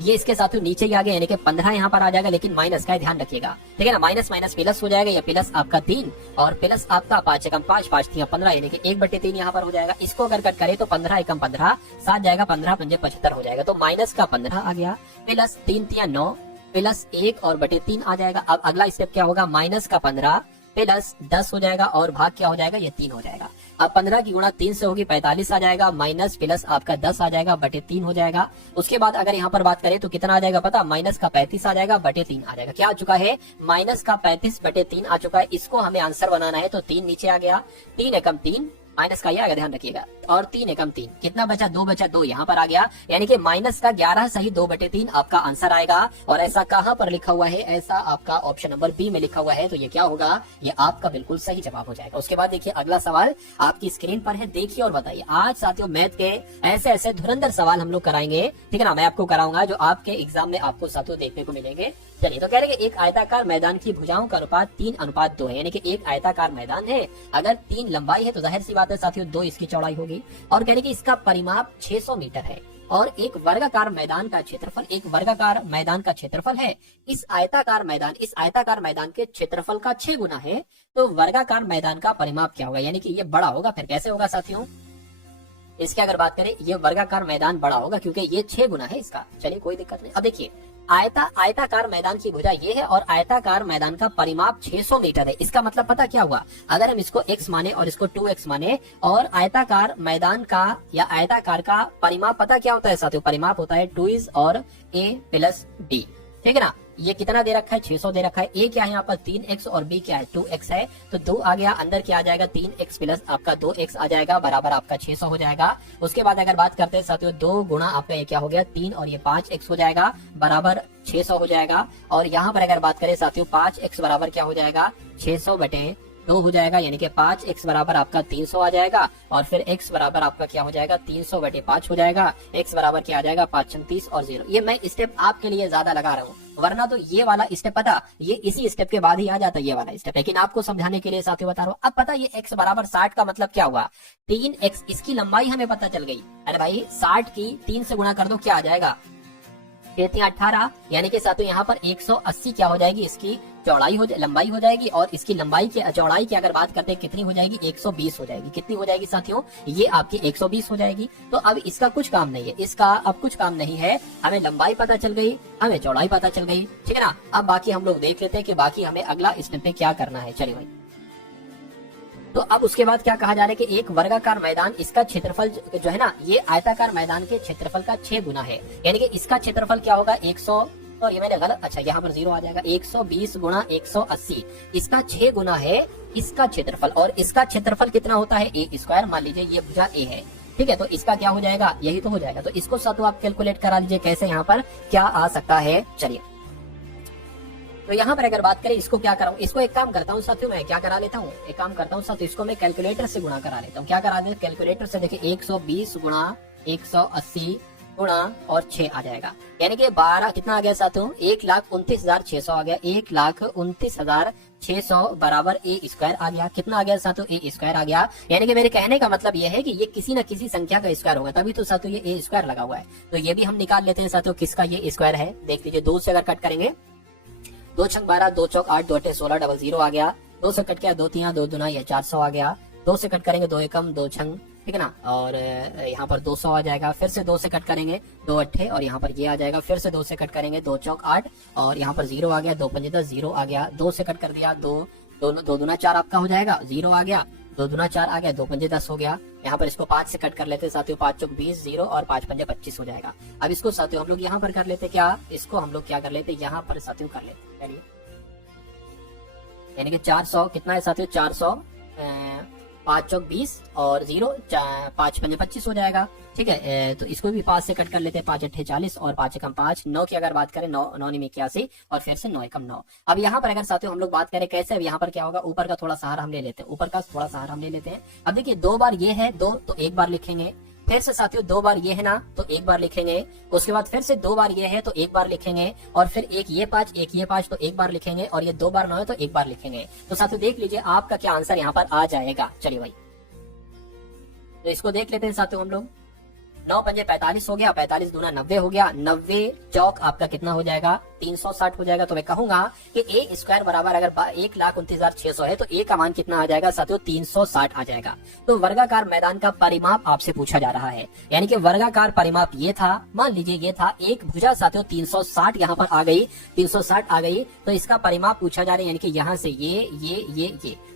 ये इसके साथियों नीचे ही आ गया, यानी कि 15 यहाँ पर आ जाएगा, लेकिन माइनस का ध्यान रखिएगा, ठीक है ना। माइनस माइनस प्लस हो जाएगा, या प्लस आपका 3 और प्लस आपका 5 एकम 5, 5 3 15, यानी कि 1/3 यहाँ पर हो जाएगा। इसको अगर कट करें तो 15 एकम 15 7 जाएगा, 15 पंजे 75 हो जाएगा। तो माइनस का 15 आ गया, प्लस 3 3 9, प्लस 1 और बटे 3 आ जाएगा। अब अगला स्टेप क्या होगा, माइनस का 15 प्लस 10 हो जाएगा, और भाग क्या हो जाएगा, ये 3 हो जाएगा। अब 15 की गुणा 3 से होगी, 45 आ जाएगा, माइनस प्लस आपका 10 आ जाएगा, बटे 3 हो जाएगा। उसके बाद अगर यहाँ पर बात करें तो कितना आ जाएगा पता, माइनस का 35 आ जाएगा, बटे 3 आ जाएगा। क्या आ चुका है, माइनस का 35 बटे 3 आ चुका है। इसको हमें आंसर बनाना है, तो 3 नीचे आ गया, 3 एकम 3 माइनस का ये आ गया, ध्यान रखिएगा। और 3 एकम 3, कितना बचा, 2 बचा, 2 यहाँ पर आ गया, यानी कि माइनस का 11 सही 2/3 आपका आंसर आएगा। और ऐसा कहाँ पर लिखा हुआ है, ऐसा आपका ऑप्शन नंबर बी में लिखा हुआ है, तो ये क्या होगा, ये आपका बिल्कुल सही जवाब हो जाएगा। उसके बाद देखिए अगला सवाल आपकी स्क्रीन पर है, देखिए और बताइए। आज साथियों मैथ के ऐसे ऐसे धुरंधर सवाल हम लोग कराएंगे, ठीक है ना, मैं आपको कराऊंगा जो आपके एग्जाम में आपको साथियों देखने को मिलेंगे। चलिए, तो कह रहे हैं एक आयताकार मैदान की भुजाओं का अनुपात 3:2 है, यानी कि एक आयताकार मैदान है, अगर 3 लंबाई है तो जाहिर सी बात है साथियों 2 इसकी चौड़ाई होगी। और कह रहे कि इसका परिमाप 600 मीटर है और एक वर्गाकार मैदान का क्षेत्रफल, एक वर्गाकार मैदान का क्षेत्रफल है, इस आयताकार मैदान के क्षेत्रफल का 6 गुना है, तो वर्गाकार मैदान का परिमाप क्या होगा, यानी कि ये बड़ा होगा। फिर कैसे होगा साथियों, इसकी अगर बात करें, ये वर्गाकार मैदान बड़ा होगा क्योंकि ये 6 गुना है इसका। चलिए कोई दिक्कत नहीं। अब देखिए आयताकार मैदान की भुजा ये है और आयताकार मैदान का परिमाप 600 मीटर है। इसका मतलब पता क्या हुआ, अगर हम इसको x माने और इसको 2x माने, और आयताकार मैदान का या आयताकार का परिमाप पता क्या होता है साथियों, परिमाप होता है 2 और a प्लस b, ठीक है ना। ये कितना दे रखा है, 600 दे रखा है। ए क्या है यहाँ पर 3x और b क्या है 2x है, तो 2 आ गया, अंदर क्या आ जाएगा 3x प्लस आपका 2x आ जाएगा, बराबर आपका 600 हो जाएगा। उसके बाद अगर बात करते हैं साथियों 2 गुणा आपका ये क्या हो गया 3 और ये 5x हो जाएगा, बराबर 600 हो जाएगा। और यहाँ पर अगर बात करें साथियों 5x बराबर क्या हो जाएगा 600/2 हो जाएगा, यानी कि 5x बराबर आपका 300 आ जाएगा। और फिर x बराबर आपका क्या हो जाएगा 300/5 हो जाएगा। x बराबर क्या आ जाएगा 5 30 और 0। ये मैं स्टेप आपके लिए ज्यादा लगा रहा हूँ, वरना तो ये वाला स्टेप पता ये इसी स्टेप के बाद ही आ जाता है ये वाला स्टेप, लेकिन आपको समझाने के लिए साथियों बता रहा हूँ। अब पता ये x बराबर 60 का मतलब क्या हुआ, 3x, इसकी लंबाई हमें पता चल गई। अरे भाई 60 की 3 से गुणा कर दो, क्या आ जाएगा 18, यानी कि साथियों यहाँ पर 180 क्या हो जाएगी, इसकी चौड़ाई लंबाई हो जाएगी। और इसकी लंबाई की चौड़ाई की अगर बात करते हैं कितनी हो जाएगी 120 हो जाएगी। कितनी हो जाएगी साथियों, ये आपकी 120 हो जाएगी। तो अब इसका कुछ काम नहीं है, इसका अब कुछ काम नहीं है, हमें लंबाई पता चल गई, हमें चौड़ाई पता चल गई, ठीक है ना। अब बाकी हम लोग देख लेते हैं कि बाकी हमें अगला स्टेप पे क्या करना है। चलिए भाई, तो अब उसके बाद क्या कहा जा रहा है कि एक वर्गाकार मैदान, इसका क्षेत्रफल जो है ना, ये आयताकार मैदान के क्षेत्रफल का 6 गुना है, यानी कि इसका क्षेत्रफल क्या होगा 100, और ये मैंने गलत, अच्छा यहाँ पर 0 आ जाएगा, 120 गुणा 180, इसका 6 गुना है इसका क्षेत्रफल। और इसका क्षेत्रफल कितना होता है a², मान लीजिए ये भुजा a है, ठीक है, तो इसका क्या हो जाएगा, यही तो हो जाएगा। तो इसको साथ आप कैलकुलेट करा लीजिए कैसे यहाँ पर क्या आ सकता है। चलिए, तो यहाँ पर अगर बात करें इसको क्या कराऊं, इसको एक काम करता हूँ साथियों, मैं क्या करा लेता हूँ, एक काम करता हूँ साथियों, इसको मैं कैलकुलेटर से गुणा करा लेता हूँ। क्या करा दे कैलकुलेटर से, देखिए 120 गुणा 180 गुणा और 6 आ जाएगा, यानी कि 12 कितना आ गया साथियों 1,29,600 आ गया, 1,29,600 बराबर a² आ गया। कितना आ गया साथियों a² आ गया, यानी कि मेरे कहने का मतलब यह है कि ये किसी न किसी संख्या का स्क्वायर होगा, तभी तो साथियों ये a² लगा हुआ है। तो ये भी हम निकाल लेते हैं साथियों, किसका ये स्क्वायर है। देख लीजिए 2 से अगर कट करेंगे, 2 छंग 12, 2 चौक 8, 2 अट्ठे 16, डबल 0 आ गया। 2 से कट किया 2 3 2 दूना, ये 400 आ गया। 2 से कट करेंगे 2 एकम 2 छंग, ठीक है ना, और यहाँ पर 200 आ जाएगा। फिर से 2 से कट करेंगे 2 अट्ठे, और यहाँ पर ये आ जाएगा। फिर से 2 से कट करेंगे 2 चौक 8, और यहाँ पर 0 आ गया। 2 पंजे 10, 0 आ गया। 2 से कट कर दिया 2 दूना 4 आपका हो जाएगा, 0 आ गया। 2 दूना 4 आ गया, 2 पंजे 10 हो गया। यहाँ पर इसको 5 से कट कर लेते हैं साथियों, 5 चौक 20, 0 और 5 पंजे 25 हो जाएगा। अब इसको साथियों हम लोग यहाँ पर कर लेते, क्या इसको हम लोग क्या कर लेते, यहाँ पर साथियों कर लेते, चलिए, यानी कि 400 कितना है साथियों 400, 5 चौक 20 और 0, 5 पंजे 25 हो जाएगा, ठीक है। तो इसको भी 5 से कट कर लेते हैं, 5 अट्ठे 40 और 5 एकम 5, 9 की अगर बात करें 9 में 81 और फिर से 9 एकम 9। अब यहाँ पर अगर साथियों हम लोग बात करें कैसे, अब यहाँ पर क्या होगा, ऊपर का थोड़ा सहारा हम ले लेते हैं, ऊपर का थोड़ा सहारा हम ले लेते हैं। अब देखिए 2 बार ये है 2, तो 1 बार लिखेंगे। फिर से साथियों 2 बार ये है ना, तो 1 बार लिखेंगे। उसके बाद फिर से 2 बार ये है तो 1 बार लिखेंगे, और फिर एक ये 5 तो 1 बार लिखेंगे, और ये 2 बार 9 है तो 1 बार लिखेंगे। तो साथियों देख लीजिए आपका क्या आंसर यहाँ पर आ जाएगा। चलिए भाई, तो इसको देख लेते हैं साथियों हम लोग। 9 पंजे 45 हो गया, 45 दूना 90 हो गया, 90 चौक आपका कितना हो जाएगा 360 हो जाएगा। तो मैं कहूंगा कि a² बराबर अगर 1,29,600 है तो a का मान कितना आ जाएगा साथियों 360 आ जाएगा। तो वर्गाकार मैदान का परिमाप आपसे पूछा जा रहा है, यानी कि वर्गाकार परिमाप ये था, मान लीजिए ये था एक भुजा साथियों 360 यहाँ पर आ गई, 360 आ गई, तो इसका परिमाप पूछा जा रहा है, यानी कि यहाँ से ये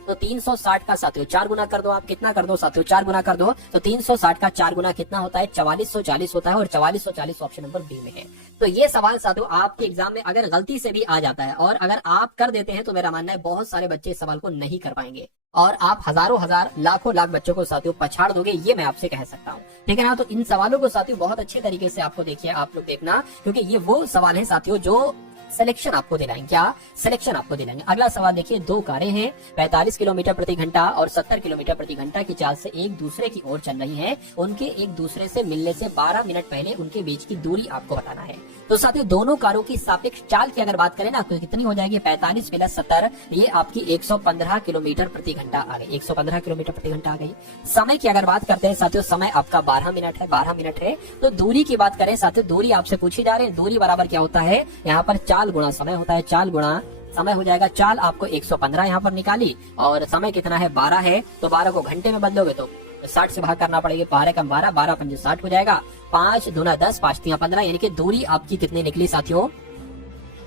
तो 360 का साथियों 4 गुना कर दो, आप कितना कर दो साथियों 4 गुना कर दो, तो 360 का 4 गुना कितना होता है 4440 होता है, और 4440 ऑप्शन नंबर बी में है। तो ये सवाल साथियों आपके एग्जाम में अगर गलती से भी आ जाता है और अगर आप कर देते हैं तो मेरा मानना है बहुत सारे बच्चे इस सवाल को नहीं कर पाएंगे और आप हजारों हजार लाखों लाख बच्चों को साथियों पछाड़ दोगे, ये मैं आपसे कह सकता हूँ, ठीक है ना। तो इन सवालों को साथियों बहुत अच्छे तरीके से आपको देखिए, आप लोग देखना, क्योंकि ये वो सवाल है साथियों जो सिलेक्शन आपको दिलाएंगे। क्या सिलेक्शन आपको दिलाएंगे। अगला सवाल देखिए, दो कारें हैं 45 किलोमीटर प्रति घंटा और 70 किलोमीटर प्रति घंटा की चाल से एक दूसरे की ओर चल रही हैं। उनके एक दूसरे से मिलने से 12 मिनट पहले उनके बीच की दूरी आपको बताना है। तो साथियों दोनों कारों की सापेक्ष चाल की अगर बात करें ना तो कितनी हो जाएगी 45 प्लस 70, ये आपकी 115 किलोमीटर प्रति घंटा आ गई, 115 किलोमीटर प्रति घंटा आ गई। समय की अगर बात करते हैं साथियों, समय आपका 12 मिनट है, 12 मिनट है। तो दूरी की बात करें साथियों, दूरी आपसे पूछी जा रही है, दूरी बराबर क्या होता है, यहाँ पर चाल गुणा समय होता है, चाल गुणा समय हो जाएगा। चाल आपको 115 यहाँ पर निकाली और समय कितना है 12 है, तो 12 को घंटे में बदलोगे तो 60 से भाग करना पड़ेगा, 12 कम 12, 12 पंजे 60 हो जाएगा, 5 दूना 10, 5 तिया 15, यानी कि दूरी आपकी कितनी निकली साथियों,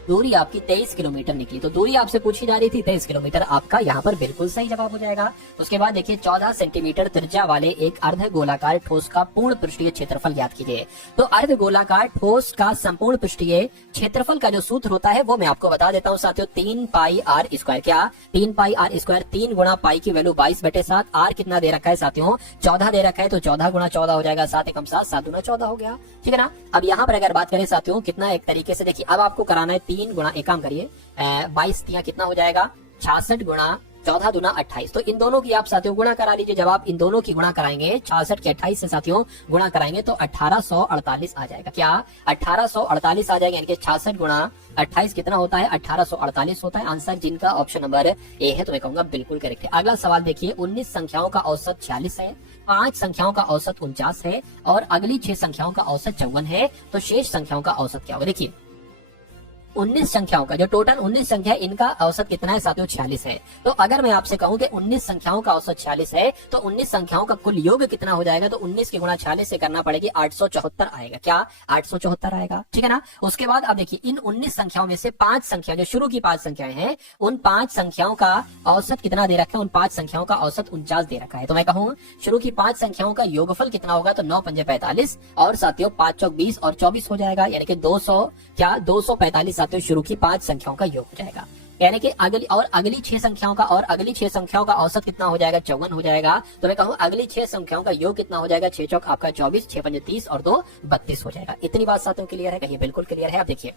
दूरी आपकी 23 किलोमीटर निकली। तो दूरी आपसे पूछी जा रही थी 23 किलोमीटर, आपका यहाँ पर बिल्कुल सही जवाब हो जाएगा। उसके बाद देखिए 14 सेंटीमीटर त्रिज्या वाले एक अर्ध गोलाकार ठोस का पूर्ण पृष्ठीय क्षेत्रफल ज्ञात कीजिए। तो अर्ध गोलाकार ठोस का संपूर्ण पृष्ठीय क्षेत्रफल का जो सूत्र होता है वो मैं आपको बता देता हूँ साथियों, 3 पाई आर स्क्वायर। क्या 3 पाई आर स्क्वायर, 3 गुणा पाई की वैल्यू 22/7, आर कितना दे रखा है साथियों 14 दे रखा है, तो 14 गुणा 14 हो जाएगा, 7 एकम 7, 7 दूना 14 हो गया, ठीक है ना। अब यहाँ पर अगर बात करें साथियों कितना एक तरीके से देखिए, अब आपको कराना है 3 गुणा, एक काम करिए 22 तिया कितना हो जाएगा 66 गुणा 14 दूना 28। तो इन दोनों की आप साथियों गुणा करा लीजिए। जब आप इन दोनों की गुणा कराएंगे 66 के 28 से साथियों गुणा कराएंगे तो 1848 आ जाएगा। क्या 1848 आ जाएगा, यानी कि 66 गुणा 28 कितना होता है 1848 होता है। आंसर जिनका ऑप्शन नंबर ए है तो मैं कहूंगा बिल्कुल करेक्ट है। अगला सवाल देखिए, 19 संख्याओं का औसत 46 है, 5 संख्याओं का औसत 49 है और अगली 6 संख्याओं का औसत 54 है। तो शेष संख्याओं का औसत क्या होगा। देखिए 19 संख्याओं का जो टोटल 19 संख्या इनका औसत कितना है साथियों 46 है। तो अगर मैं आपसे कहूं कि 19 संख्याओं का औसत 46 है तो 19 संख्याओं का कुल योग कितना हो जाएगा, तो 19 की गुणा 46 से करना पड़ेगी 874 आएगा। क्या 874 आएगा, ठीक है ना। उसके बाद अब देखिए इन 19 संख्याओं में से 5 संख्या जो शुरू की 5 संख्याएं हैं उन 5 संख्याओं का औसत कितना दे रखा है, उन 5 संख्याओं का औसत 49 दे रखा है। तो मैं कहूँ शुरू की 5 संख्याओं का योगफल कितना होगा, तो 9 पंजे 45 और साथियों 5 चौक 20 और 24 हो जाएगा, यानी कि 245 साथियों शुरू की 5 संख्याओं का योग हो जाएगा। यानी कि अगली 6 संख्याओं का औसत कितना हो जाएगा 54 हो जाएगा। तो मैं कहूँ अगली 6 संख्याओं का योग कितना हो जाएगा, 6 चौक आपका 24, 6 पंजे 30 और 2 32 हो जाएगा। इतनी बात साथियों क्लियर है, कहिए बिल्कुल क्लियर है। आप देखिए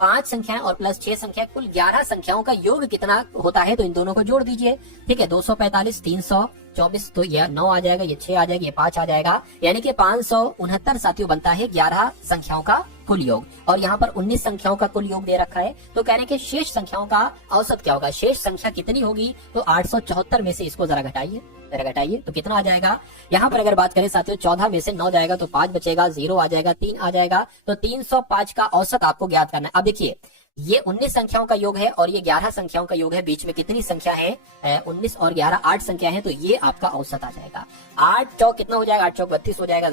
5 संख्याएं और प्लस 6 संख्या कुल 11 संख्याओं का योग कितना होता है, तो इन दोनों को जोड़ दीजिए, ठीक है। 245, 324, तो यह 9 आ जाएगा, ये 6 आ जाएगा, ये 5 आ जाएगा, यानी कि 569 साथियों बनता है 11 संख्याओं का कुल योग। और यहाँ पर 19 संख्याओं का कुल योग दे रखा है। तो कहने के शेष संख्याओं का औसत क्या होगा, शेष संख्या कितनी होगी, तो 874 में से इसको जरा घटाइए तो कितना आ जाएगा। यहाँ पर अगर बात करें साथियों 14 में से 9 जाएगा तो 5 बचेगा, 0 आ जाएगा, 3 आ जाएगा, तो 305 का औसत आपको ज्ञात करना है। अब देखिए ये 19 संख्याओं का योग है और ये 11 संख्याओं का योग है, बीच में कितनी संख्या है 19 और 11 8 संख्या है, तो ये आपका औसत आ जाएगा। 8 चौक कितना हो जाएगा, 8 चौक 32 हो जाएगा।